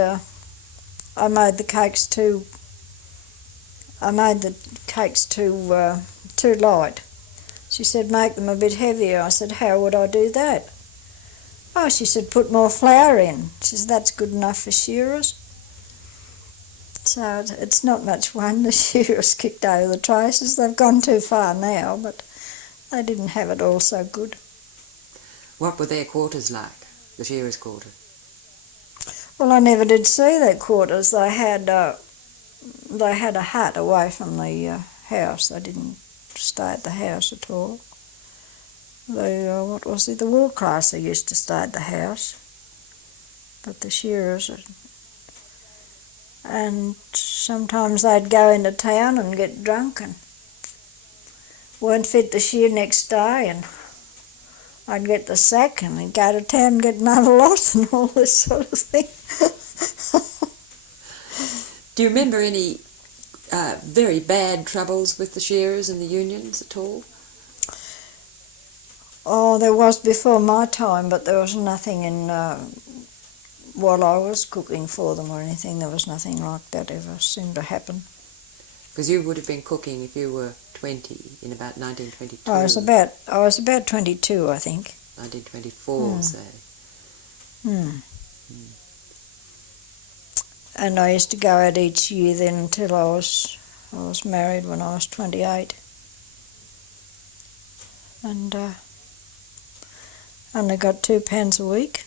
I made the cakes too light. She said, make them a bit heavier. I said, how would I do that? Oh, she said, put more flour in. She said, that's good enough for shearers. So it's not much wonder shearers kicked over the traces. They've gone too far now, but they didn't have it all so good. What were their quarters like, the shearers' quarters? Well, I never did see their quarters. They had a hut away from the house. They didn't stay at the house at all. The wool classer used to stay at the house, but the shearers, and sometimes they'd go into town and get drunk and weren't fit to shear next day, and I'd get the sack and I'd go to town and get another lot and all this sort of thing. Do you remember any very bad troubles with the shearers and the unions at all? Oh, there was before my time, but there was nothing in while I was cooking for them or anything. There was nothing like that ever seemed to happen. Because you would have been cooking if you were 20 in about 1922. I was about 22, I think. 1924, say. And I used to go out each year then until I was married when I was 28. And only got £2 a week.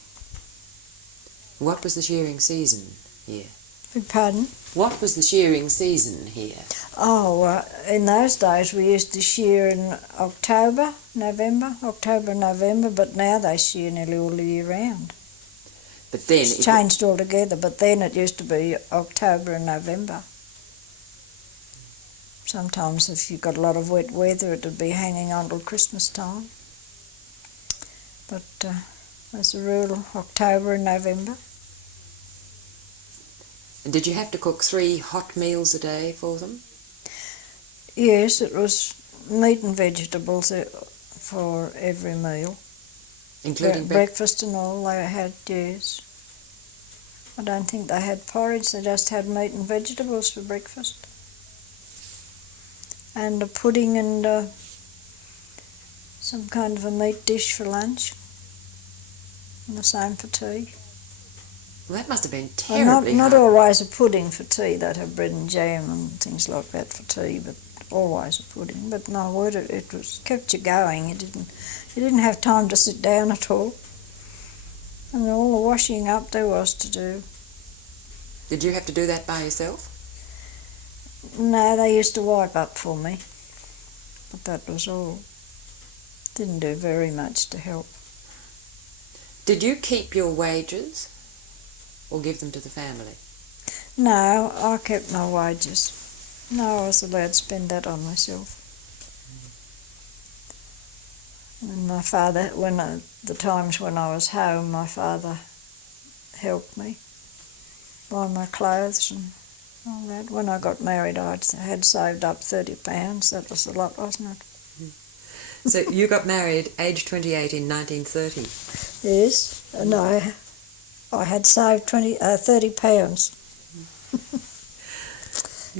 What was the shearing season here? Beg pardon? What was the shearing season here? Oh, in those days we used to shear in October, November, but now they shear nearly all the year round. But then It's changed altogether, but then it used to be October and November. Sometimes if you got a lot of wet weather it would be hanging on till Christmas time. But as a rule, October and November. And did you have to cook 3 hot meals a day for them? Yes, it was meat and vegetables for every meal. Including breakfast and all they had, yes. I don't think they had porridge, they just had meat and vegetables for breakfast. And a pudding and some kind of a meat dish for lunch. And the same for tea. Well, that must have been Well, terribly not hard. always a pudding for tea. They'd have bread and jam and things like that for tea, but always a pudding. But my word, it was kept you going. You didn't have time to sit down at all. And all the washing up there was to do. Did you have to do that by yourself? No, they used to wipe up for me, but that was all. Didn't do very much to help. Did you keep your wages or give them to the family? No, I kept my wages. No, I was allowed to spend that on myself. And my father, the times when I was home, my father helped me buy my clothes and all that. When I got married, I had saved up £30. That was a lot, wasn't it? So you got married aged 28 in 1930? Yes, and I had saved £30.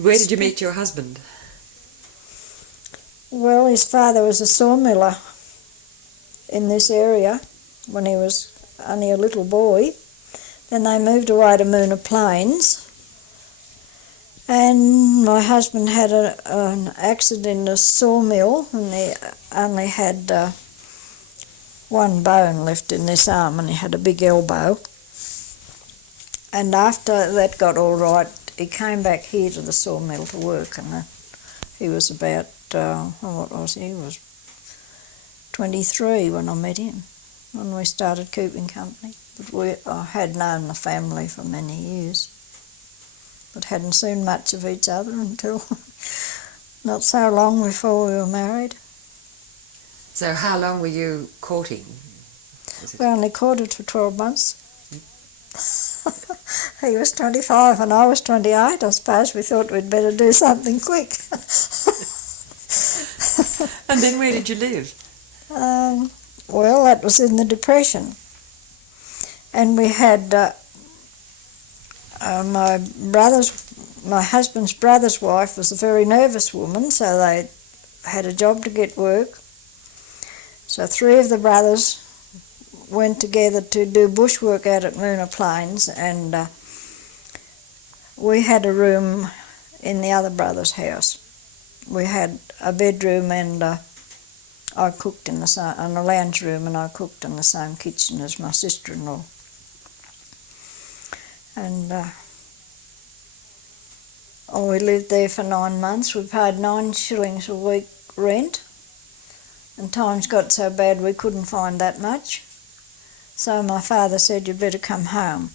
Where did you meet your husband? Well, his father was a sawmiller in this area when he was only a little boy. Then they moved away to Moona Plains, and my husband had an accident in a sawmill, and he only had one bone left in this arm, and he had a big elbow. And after that got all right, he came back here to the sawmill to work, and he was about, what was he? He was 23 when I met him, when we started keeping company. But I had known the family for many years, but hadn't seen much of each other until not so long before we were married. So how long were you courting? We only courted for 12 months. He was 25 and I was 28. I suppose we thought we'd better do something quick. And then where did you live? Well, that was in the Depression. And we had my husband's brother's wife was a very nervous woman, so they had a job to get work. So 3 of the brothers went together to do bushwork out at Moona Plains, and we had a room in the other brother's house. We had a bedroom, and I cooked in a lounge room, and I cooked in the same kitchen as my sister-in-law. And we lived there for 9 months. We paid 9 shillings a week rent, and times got so bad we couldn't find that much. So my father said, "You better come home."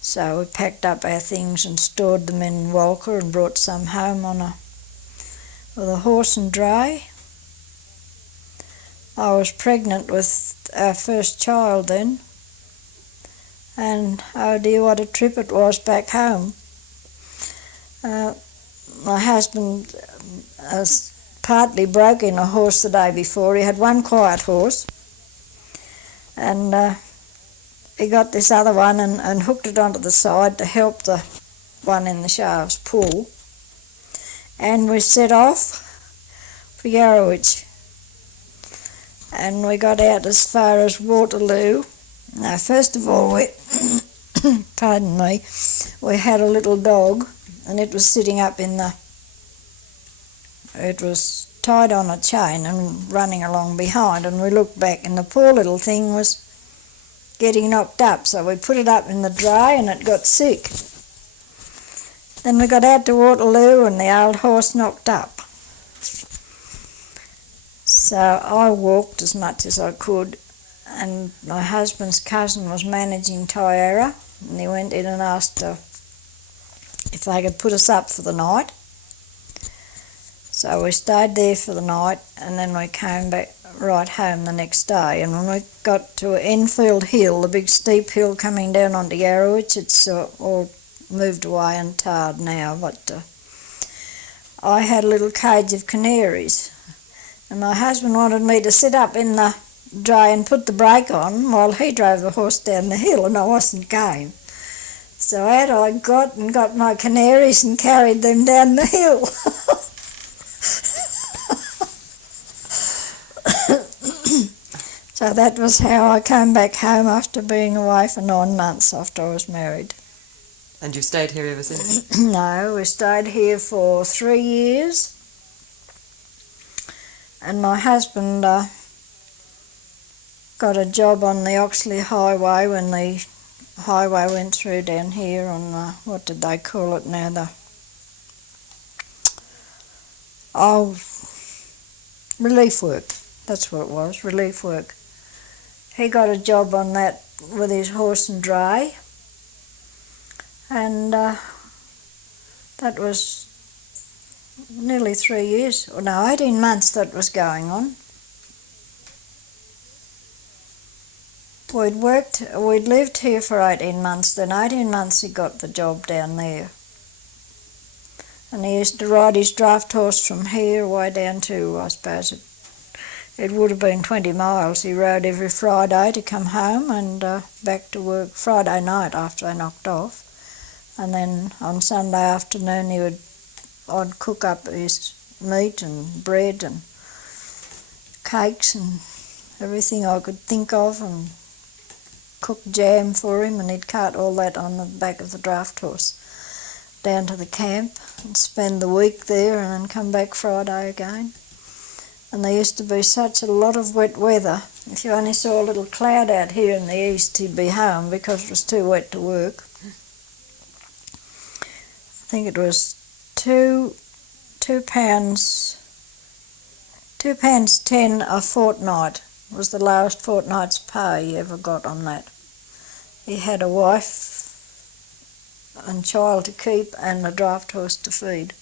So we packed up our things and stored them in Walcha and brought some home with a horse and dray. I was pregnant with our first child then, and oh dear, what a trip it was back home. My husband was partly broke in a horse the day before. He had one quiet horse, and he got this other one and hooked it onto the side to help the one in the shafts pull. And we set off for Yarrowitch. And we got out as far as Waterloo. Now, first of all, pardon me, we had a little dog, and it was sitting up it was tied on a chain and running along behind, and we looked back, and the poor little thing was getting knocked up, so we put it up in the dray and it got sick. Then we got out to Waterloo and the old horse knocked up. So I walked as much as I could, and my husband's cousin was managing Taiara, and he went in and asked if they could put us up for the night. So we stayed there for the night, and then we came back right home the next day. And when we got to Enfield Hill, the big steep hill coming down onto Yarrowitch, it's all moved away and tarred now, but I had a little cage of canaries, and my husband wanted me to sit up in the dray and put the brake on while he drove the horse down the hill, and I wasn't game. So out I got my canaries and carried them down the hill. So that was how I came back home after being away for 9 months after I was married. And you've stayed here ever since? No, we stayed here for 3 years. And my husband got a job on the Oxley Highway when the highway went through down here on, what did they call it now? Relief work. That's what it was, relief work. He got a job on that with his horse and dray, and that was nearly 3 years, or no, 18 months that was going on. We'd lived here for 18 months, then 18 months he got the job down there. And he used to ride his draft horse from here way down to, I suppose, it would have been 20 miles. He rode every Friday to come home and back to work Friday night after they knocked off. And then on Sunday afternoon I'd cook up his meat and bread and cakes and everything I could think of, and cook jam for him, and he'd cart all that on the back of the draft horse down to the camp and spend the week there and then come back Friday again. And there used to be such a lot of wet weather. If you only saw a little cloud out here in the east, he'd be home because it was too wet to work. I think it was £2.10 a fortnight was the last fortnight's pay he ever got on that. He had a wife and child to keep and a draft horse to feed.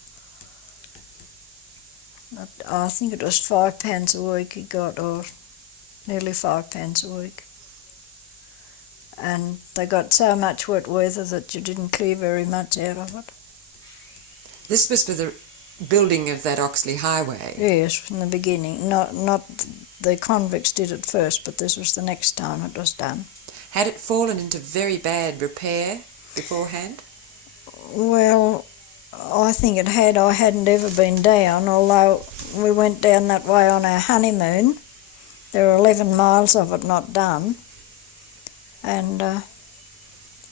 I think it was £5 a week he got, or nearly £5 a week. And they got so much wet weather that you didn't clear very much out of it. This was for the building of that Oxley Highway? Yes, from the beginning. Not the convicts did it first, but this was the next time it was done. Had it fallen into very bad repair beforehand? Well, I think it had. I hadn't ever been down, although we went down that way on our honeymoon. There were 11 miles of it not done. And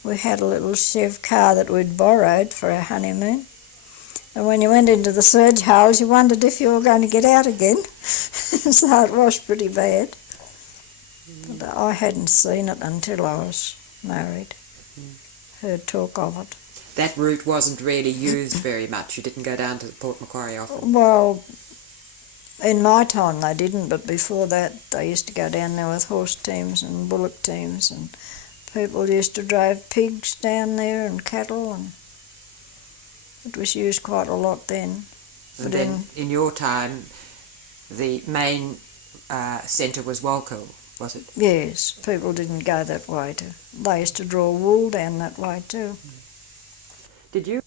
we had a little Chev car that we'd borrowed for our honeymoon. And when you went into the surge holes, you wondered if you were going to get out again. So it was pretty bad. But I hadn't seen it until I was married. heard talk of it. That route wasn't really used very much. You didn't go down to Port Macquarie often. Well, in my time they didn't, but before that they used to go down there with horse teams and bullock teams, and people used to drive pigs down there and cattle, and it was used quite a lot then. And then in your time, the main centre was Walcha, was it? Yes, people didn't go that way too. They used to draw wool down that way too. Did you?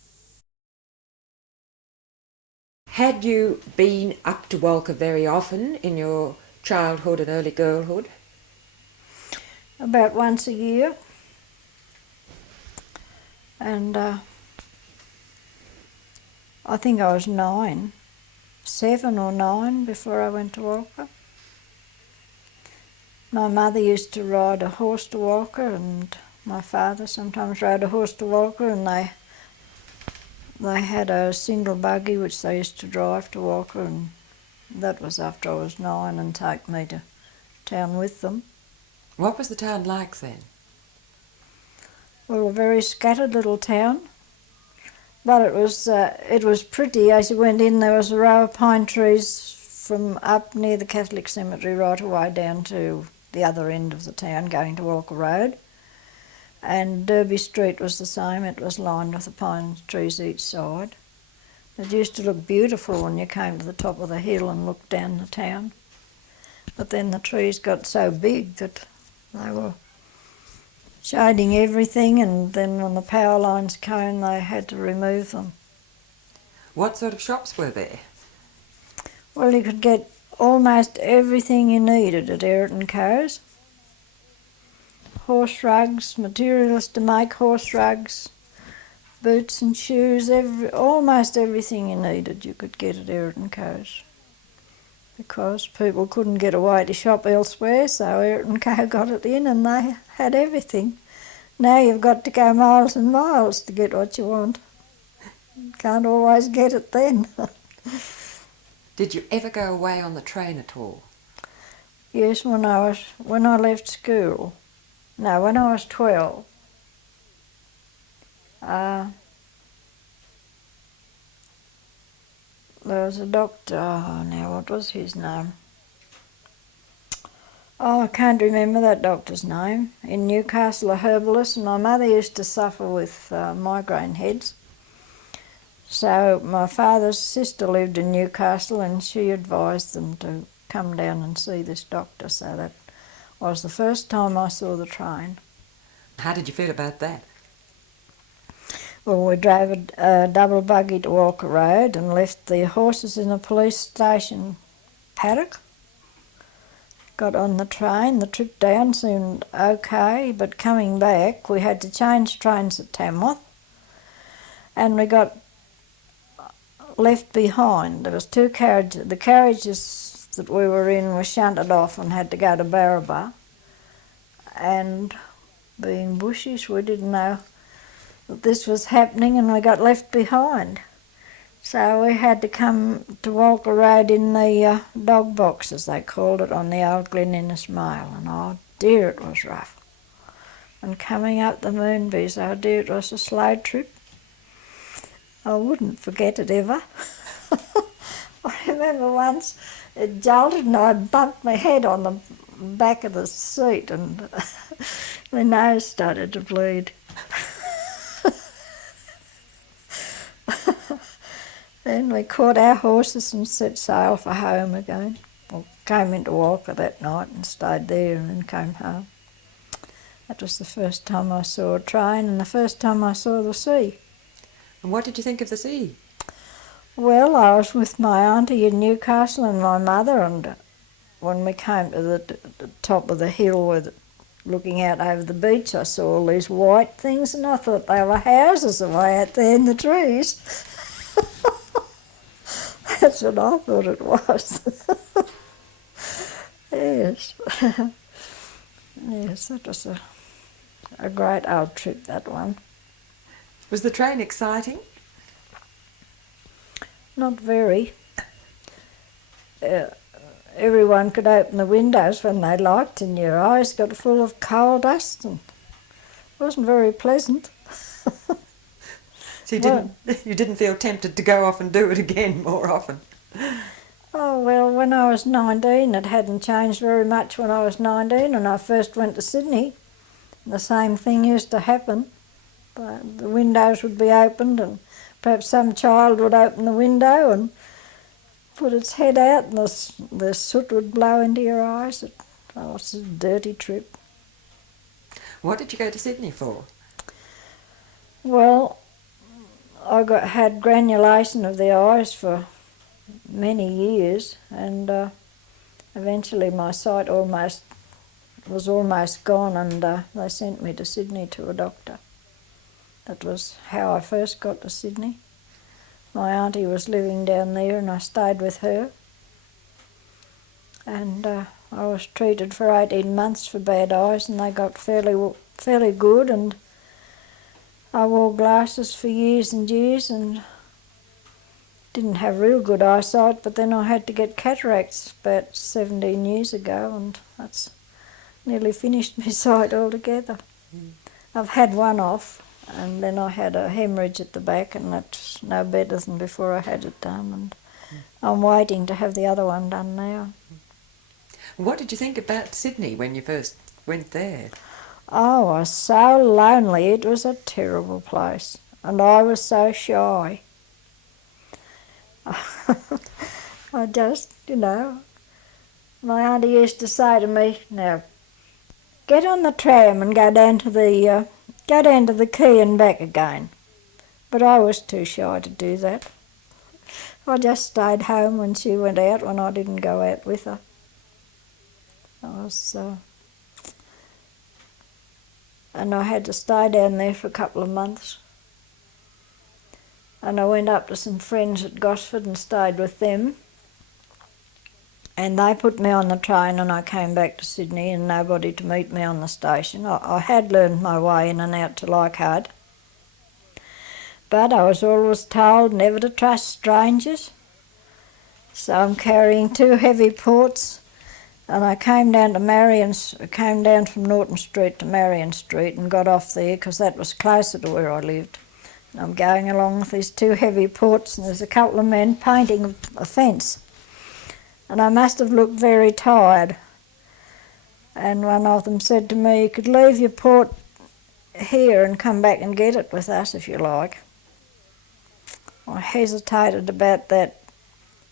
Had you been up to Walcha very often in your childhood and early girlhood? About once a year. And I think I was 7 or 9 before I went to Walcha. My mother used to ride a horse to Walcha, and my father sometimes rode a horse to Walcha, and they had a single buggy which they used to drive to Walcha, and that was after I was 9, and take me to town with them. What was the town like then? Well, a very scattered little town, but it was pretty. As you went in, there was a row of pine trees from up near the Catholic cemetery right away down to the other end of the town, going to Walcha Road. And Derby Street was the same. It was lined with the pine trees each side. It used to look beautiful when you came to the top of the hill and looked down the town. But then the trees got so big that they were shading everything, and then when the power lines came, they had to remove them. What sort of shops were there? Well, you could get almost everything you needed at Eriton Co's. Horse rugs, materials to make horse rugs, boots and shoes, almost everything you needed you could get at Eriton Co's. Because people couldn't get away to shop elsewhere, so Eriton Co got it in and they had everything. Now you've got to go miles and miles to get what you want. Can't always get it then. Did you ever go away on the train at all? Yes, when I left school. No, when I was 12. There was a doctor, now what was his name? Oh, I can't remember that doctor's name. In Newcastle, a herbalist, and my mother used to suffer with migraine heads. So my father's sister lived in Newcastle, and she advised them to come down and see this doctor. So that was the first time I saw the train. How did you feel about that? Well, we drove a double buggy to Walcha Road and left the horses in a police station paddock. Got on the train. The trip down seemed okay, but coming back we had to change trains at Tamworth, and we got left behind. There was 2 carriages. The carriages that we were in were shunted off and had to go to Barraba, and being bushish we didn't know that this was happening, and we got left behind. So we had to come to Walcha Road in the dog box, as they called it, on the old Glen Innes Mail, and oh dear, it was rough. And coming up the Moonbees, oh dear, it was a slow trip. I wouldn't forget it ever. I remember once it jolted and I bumped my head on the back of the seat, and my nose started to bleed. Then we caught our horses and set sail for home again. Well, came into Walcha that night and stayed there and then came home. That was the first time I saw a train and the first time I saw the sea. And what did you think of the sea? Well, I was with my auntie in Newcastle and my mother, and when we came to the top of the hill with looking out over the beach, I saw all these white things, and I thought they were houses away out there in the trees. That's what I thought it was. Yes. Yes, that was a great old trip, that one. Was the train exciting? Not very. Everyone could open the windows when they liked, and your eyes got full of coal dust, and it wasn't very pleasant. So Well- you didn't feel tempted to go off and do it again more often? Oh, well, when I was 19, it hadn't changed very much when I was 19 and I first went to Sydney. The same thing used to happen. The windows would be opened and perhaps some child would open the window and put its head out and the soot would blow into your eyes. It was a dirty trip. What did you go to Sydney for? Well, had granulation of the eyes for many years, and eventually my sight was almost gone, and they sent me to Sydney to a doctor. That was how I first got to Sydney. My auntie was living down there, and I stayed with her. And I was treated for 18 months for bad eyes, and they got fairly good. And I wore glasses for years and years, and didn't have real good eyesight, but then I had to get cataracts about 17 years ago, and that's nearly finished my sight altogether. I've had one off, and then I had a hemorrhage at the back, and that's no better than before I had it done, and I'm waiting to have the other one done now. What did you think about Sydney when you first went there? Oh, I was so lonely, it was a terrible place, and I was so shy. I just, my auntie used to say to me, now, get on the tram and go down to the quay and back again. But I was too shy to do that. I just stayed home when she went out, when I didn't go out with her. And I had to stay down there for a couple of months. And I went up to some friends at Gosford and stayed with them. And they put me on the train and I came back to Sydney and nobody to meet me on the station. I had learned my way in and out to Leichhardt. But I was always told never to trust strangers. So I'm carrying 2 heavy ports, and I came down from Norton Street to Marion Street and got off there because that was closer to where I lived. And I'm going along with these 2 heavy ports, and there's a couple of men painting a fence. And I must have looked very tired. And one of them said to me, you could leave your port here and come back and get it with us if you like. I hesitated about that,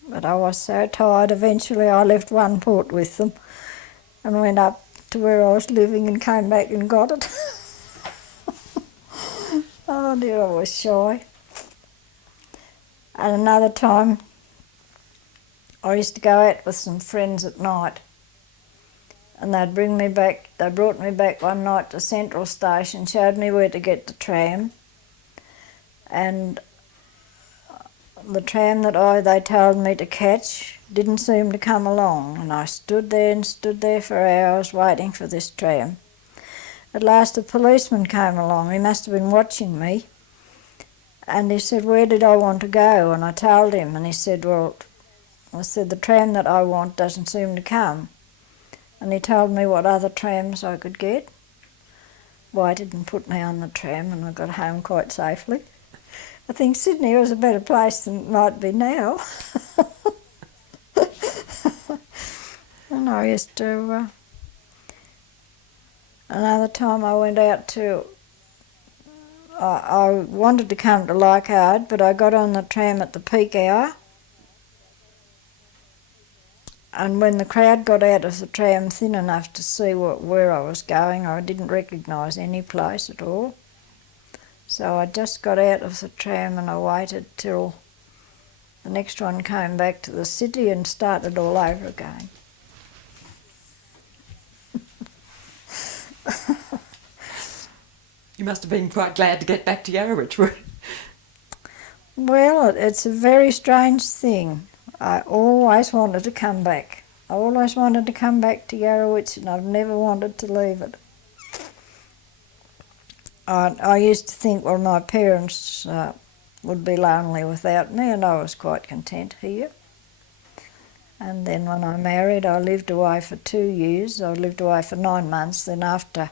but I was so tired. Eventually I left one port with them and went up to where I was living and came back and got it. Oh dear, I was shy. And another time I used to go out with some friends at night, and they brought me back one night to Central Station, showed me where to get the tram, and the tram that they told me to catch didn't seem to come along, and I stood there for hours waiting for this tram. At last a policeman came along. He must have been watching me, and he said, where did I want to go? And I told him, and he said, I said, the tram that I want doesn't seem to come. And he told me what other trams I could get. Well, I didn't put me on the tram, and I got home quite safely. I think Sydney was a better place than it might be now. And I used to... another time I went out to... I wanted to come to Leichhardt, but I got on the tram at the peak hour. And when the crowd got out of the tram thin enough to see where I was going, I didn't recognise any place at all. So I just got out of the tram and I waited till the next one came back to the city and started all over again. You must have been quite glad to get back to Yarrowitch, weren't you? Well, it's a very strange thing. I always wanted to come back. I always wanted to come back to Yarrowitch, and I've never wanted to leave it. I used to think, well, my parents would be lonely without me, and I was quite content here. And then when I married, I lived away for 2 years. I lived away for 9 months. Then after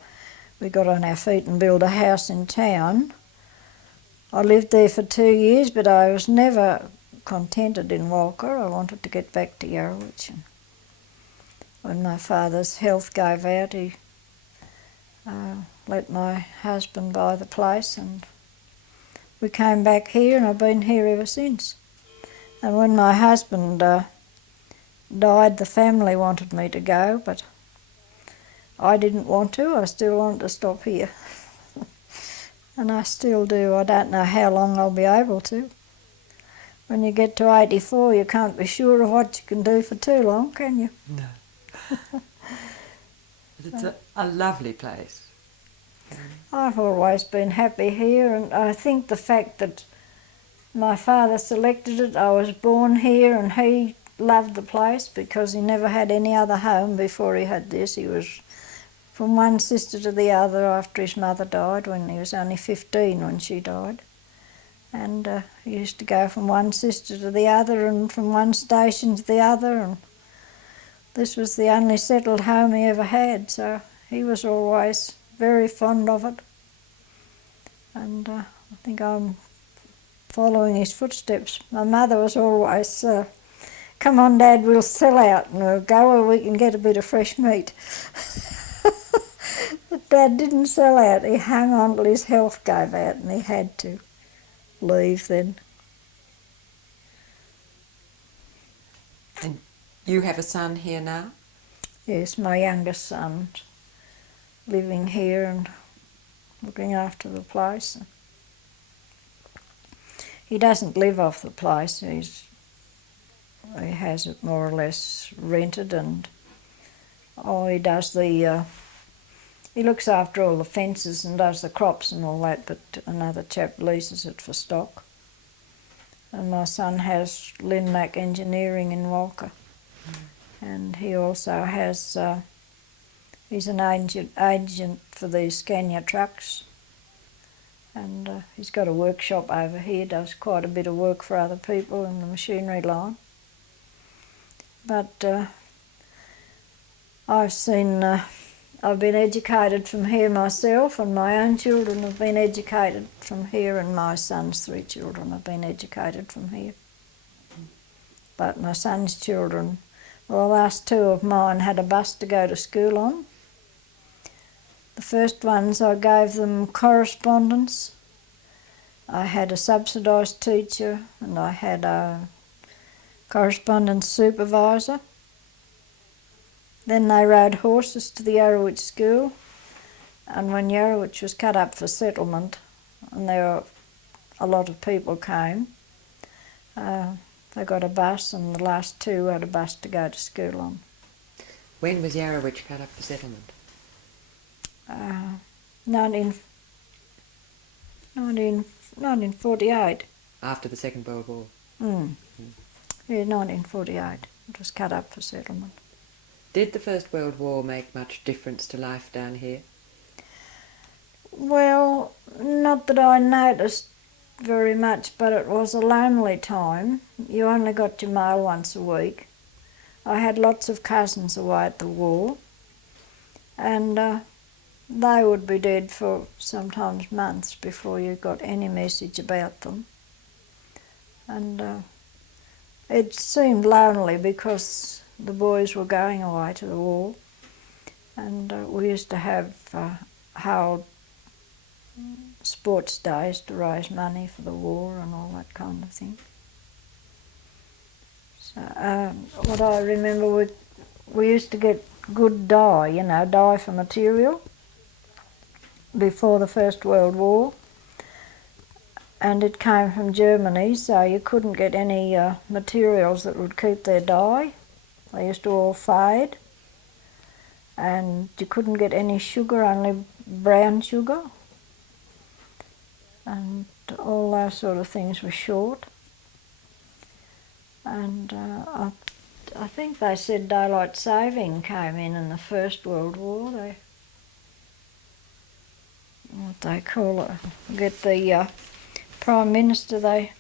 we got on our feet and built a house in town, I lived there for 2 years, but I was never contented in Walcha. I wanted to get back to Yarrowitch. And when my father's health gave out, he let my husband buy the place, and we came back here, and I've been here ever since. And when my husband died, the family wanted me to go, but I didn't want to. I still wanted to stop here. And I still do. I don't know how long I'll be able to. When you get to 84, you can't be sure of what you can do for too long, can you? No. But it's a lovely place. I've always been happy here, and I think the fact that my father selected it, I was born here, and he loved the place because he never had any other home before he had this. He was from one sister to the other after his mother died, when he was only 15 when she died. And he used to go from one sister to the other and from one station to the other, and this was the only settled home he ever had, so he was always very fond of it. And I think I'm following his footsteps. My mother was always, come on Dad, we'll sell out and we'll go where we can get a bit of fresh meat. But Dad didn't sell out. He hung on till his health gave out and he had to leave then. And you have a son here now? Yes, my youngest son living here and looking after the place. He doesn't live off the place. He has it more or less rented, and he does the he looks after all the fences and does the crops and all that, but another chap leases it for stock. And my son has Linmac Engineering in Walcha, and he also has he's an agent for the Scania trucks, and he's got a workshop over here, does quite a bit of work for other people in the machinery line. But I've been educated from here myself, and my own children have been educated from here, and my son's 3 children have been educated from here. But my son's children, well, the last 2 of mine had a bus to go to school on. The first ones I gave them correspondence. I had a subsidised teacher and I had a correspondence supervisor. Then they rode horses to the Yarrowitch school, and when Yarrowitch was cut up for settlement and a lot of people came, they got a bus, and the last 2 had a bus to go to school on. When was Yarrowitch cut up for settlement? 1948. After the Second World War? Yeah, 1948. It was cut up for settlement. Did the First World War make much difference to life down here? Well, not that I noticed very much, but it was a lonely time. You only got your mail once a week. I had lots of cousins away at the war, and they would be dead for sometimes months before you got any message about them. And it seemed lonely because the boys were going away to the war, and we used to have hold sports days to raise money for the war and all that kind of thing. So what I remember, we used to get good dye, dye for material before the First World War, and it came from Germany, so you couldn't get any materials that would keep their dye. They used to all fade, and you couldn't get any sugar, only brown sugar, and all those sort of things were short. And I think they said daylight saving came in the First World War. What they call it, get the Prime Minister, they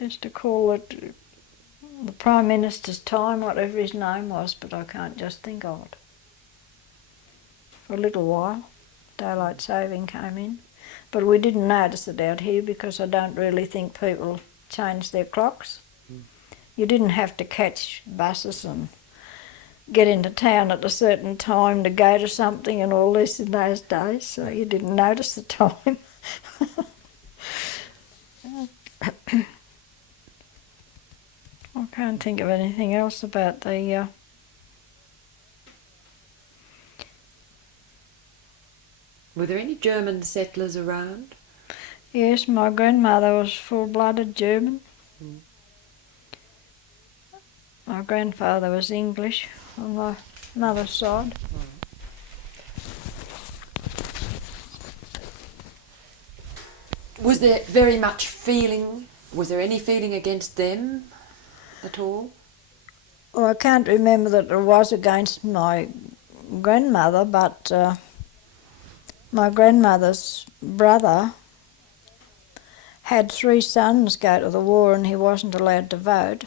used to call it the Prime Minister's time, whatever his name was, but I can't just think of it. For a little while, daylight saving came in. But we didn't notice it out here because I don't really think people changed their clocks. You didn't have to catch buses and get into town at a certain time to go to something and all this in those days, so you didn't notice the time. I can't think of anything else about the... Were there any German settlers around? Yes, my grandmother was full-blooded German. My grandfather was English on my mother's side. Was there very much feeling? Was there any feeling against them at all? Well, I can't remember that it was against my grandmother, but my grandmother's brother had 3 sons go to the war and he wasn't allowed to vote.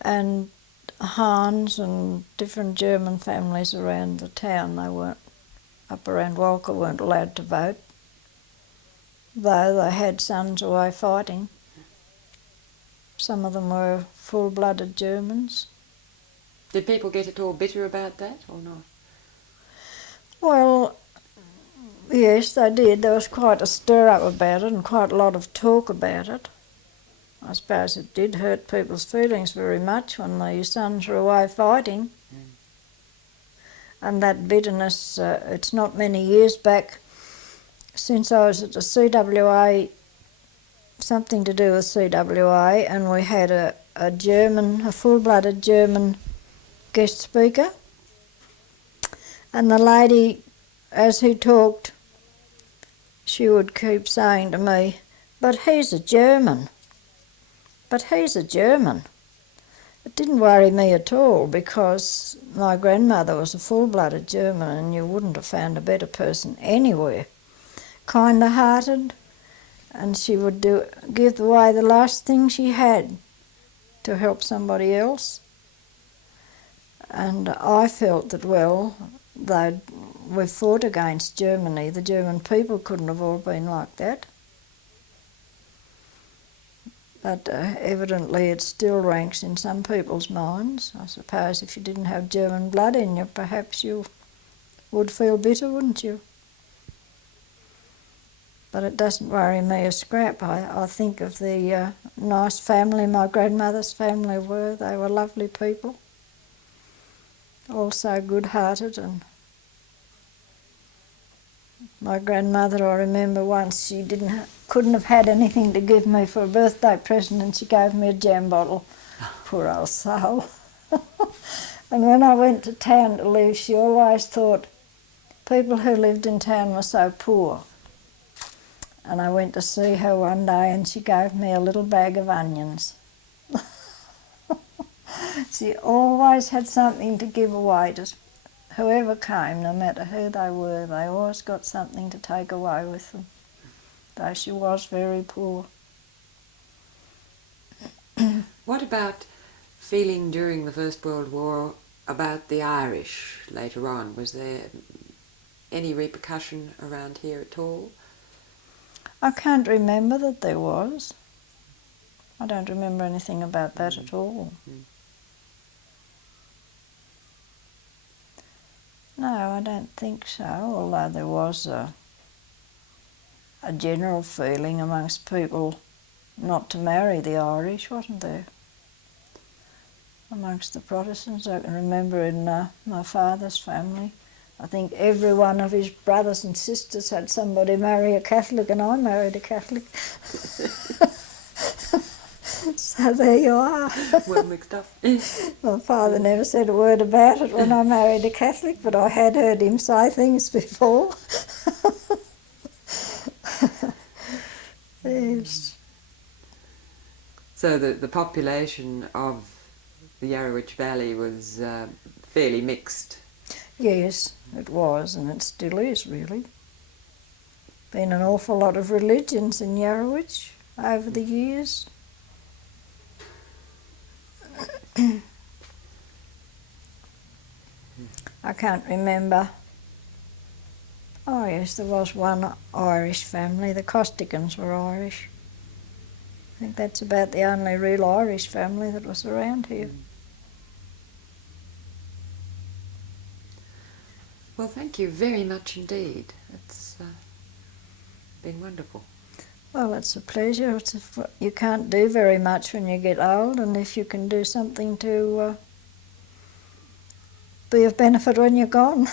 And Hans and different German families around the town, they weren't, up around Walcha, weren't allowed to vote, though they had sons away fighting. Some of them were full-blooded Germans. Did people get at all bitter about that or not? Well, yes, they did. There was quite a stir-up about it and quite a lot of talk about it. I suppose it did hurt people's feelings very much when their sons were away fighting. And that bitterness, it's not many years back since I was at the CWA, something to do with CWA, and we had a full-blooded German guest speaker. And the lady, as he talked, she would keep saying to me, "But he's a German. But he's a German." It didn't worry me at all because my grandmother was a full-blooded German and you wouldn't have found a better person anywhere. Kind-hearted, and she would give away the last thing she had to help somebody else. And I felt that, well, though we fought against Germany, the German people couldn't have all been like that. But evidently it still ranks in some people's minds. I suppose if you didn't have German blood in you, perhaps you would feel bitter, wouldn't you? But it doesn't worry me a scrap. I think of the nice family my grandmother's family were. They were lovely people, also good-hearted. And my grandmother, I remember once, she couldn't have had anything to give me for a birthday present and she gave me a jam bottle. Poor old soul. And when I went to town to live, she always thought people who lived in town were so poor. And I went to see her one day and she gave me a little bag of onions. She always had something to give away to whoever came, no matter who they were. They always got something to take away with them, though she was very poor. What about feeling during the First World War about the Irish later on? Was there any repercussion around here at all? I can't remember that there was. I don't remember anything about that at all. No, I don't think so, although there was a general feeling amongst people not to marry the Irish, wasn't there? Amongst the Protestants. I can remember in my father's family, I think every one of his brothers and sisters had somebody marry a Catholic, and I married a Catholic. So there you are. Well mixed up. My father never said a word about it when I married a Catholic, but I had heard him say things before. Yes. So the population of the Yarrowitch Valley was fairly mixed. Yes, it was, and it still is, really. Been an awful lot of religions in Yarrowitch over the years. I can't remember. Oh yes, there was one Irish family. The Costigans were Irish. I think that's about the only real Irish family that was around here. Well, thank you very much indeed. It's been wonderful. Well, it's a pleasure. You can't do very much when you get old, and if you can do something to be of benefit when you're gone,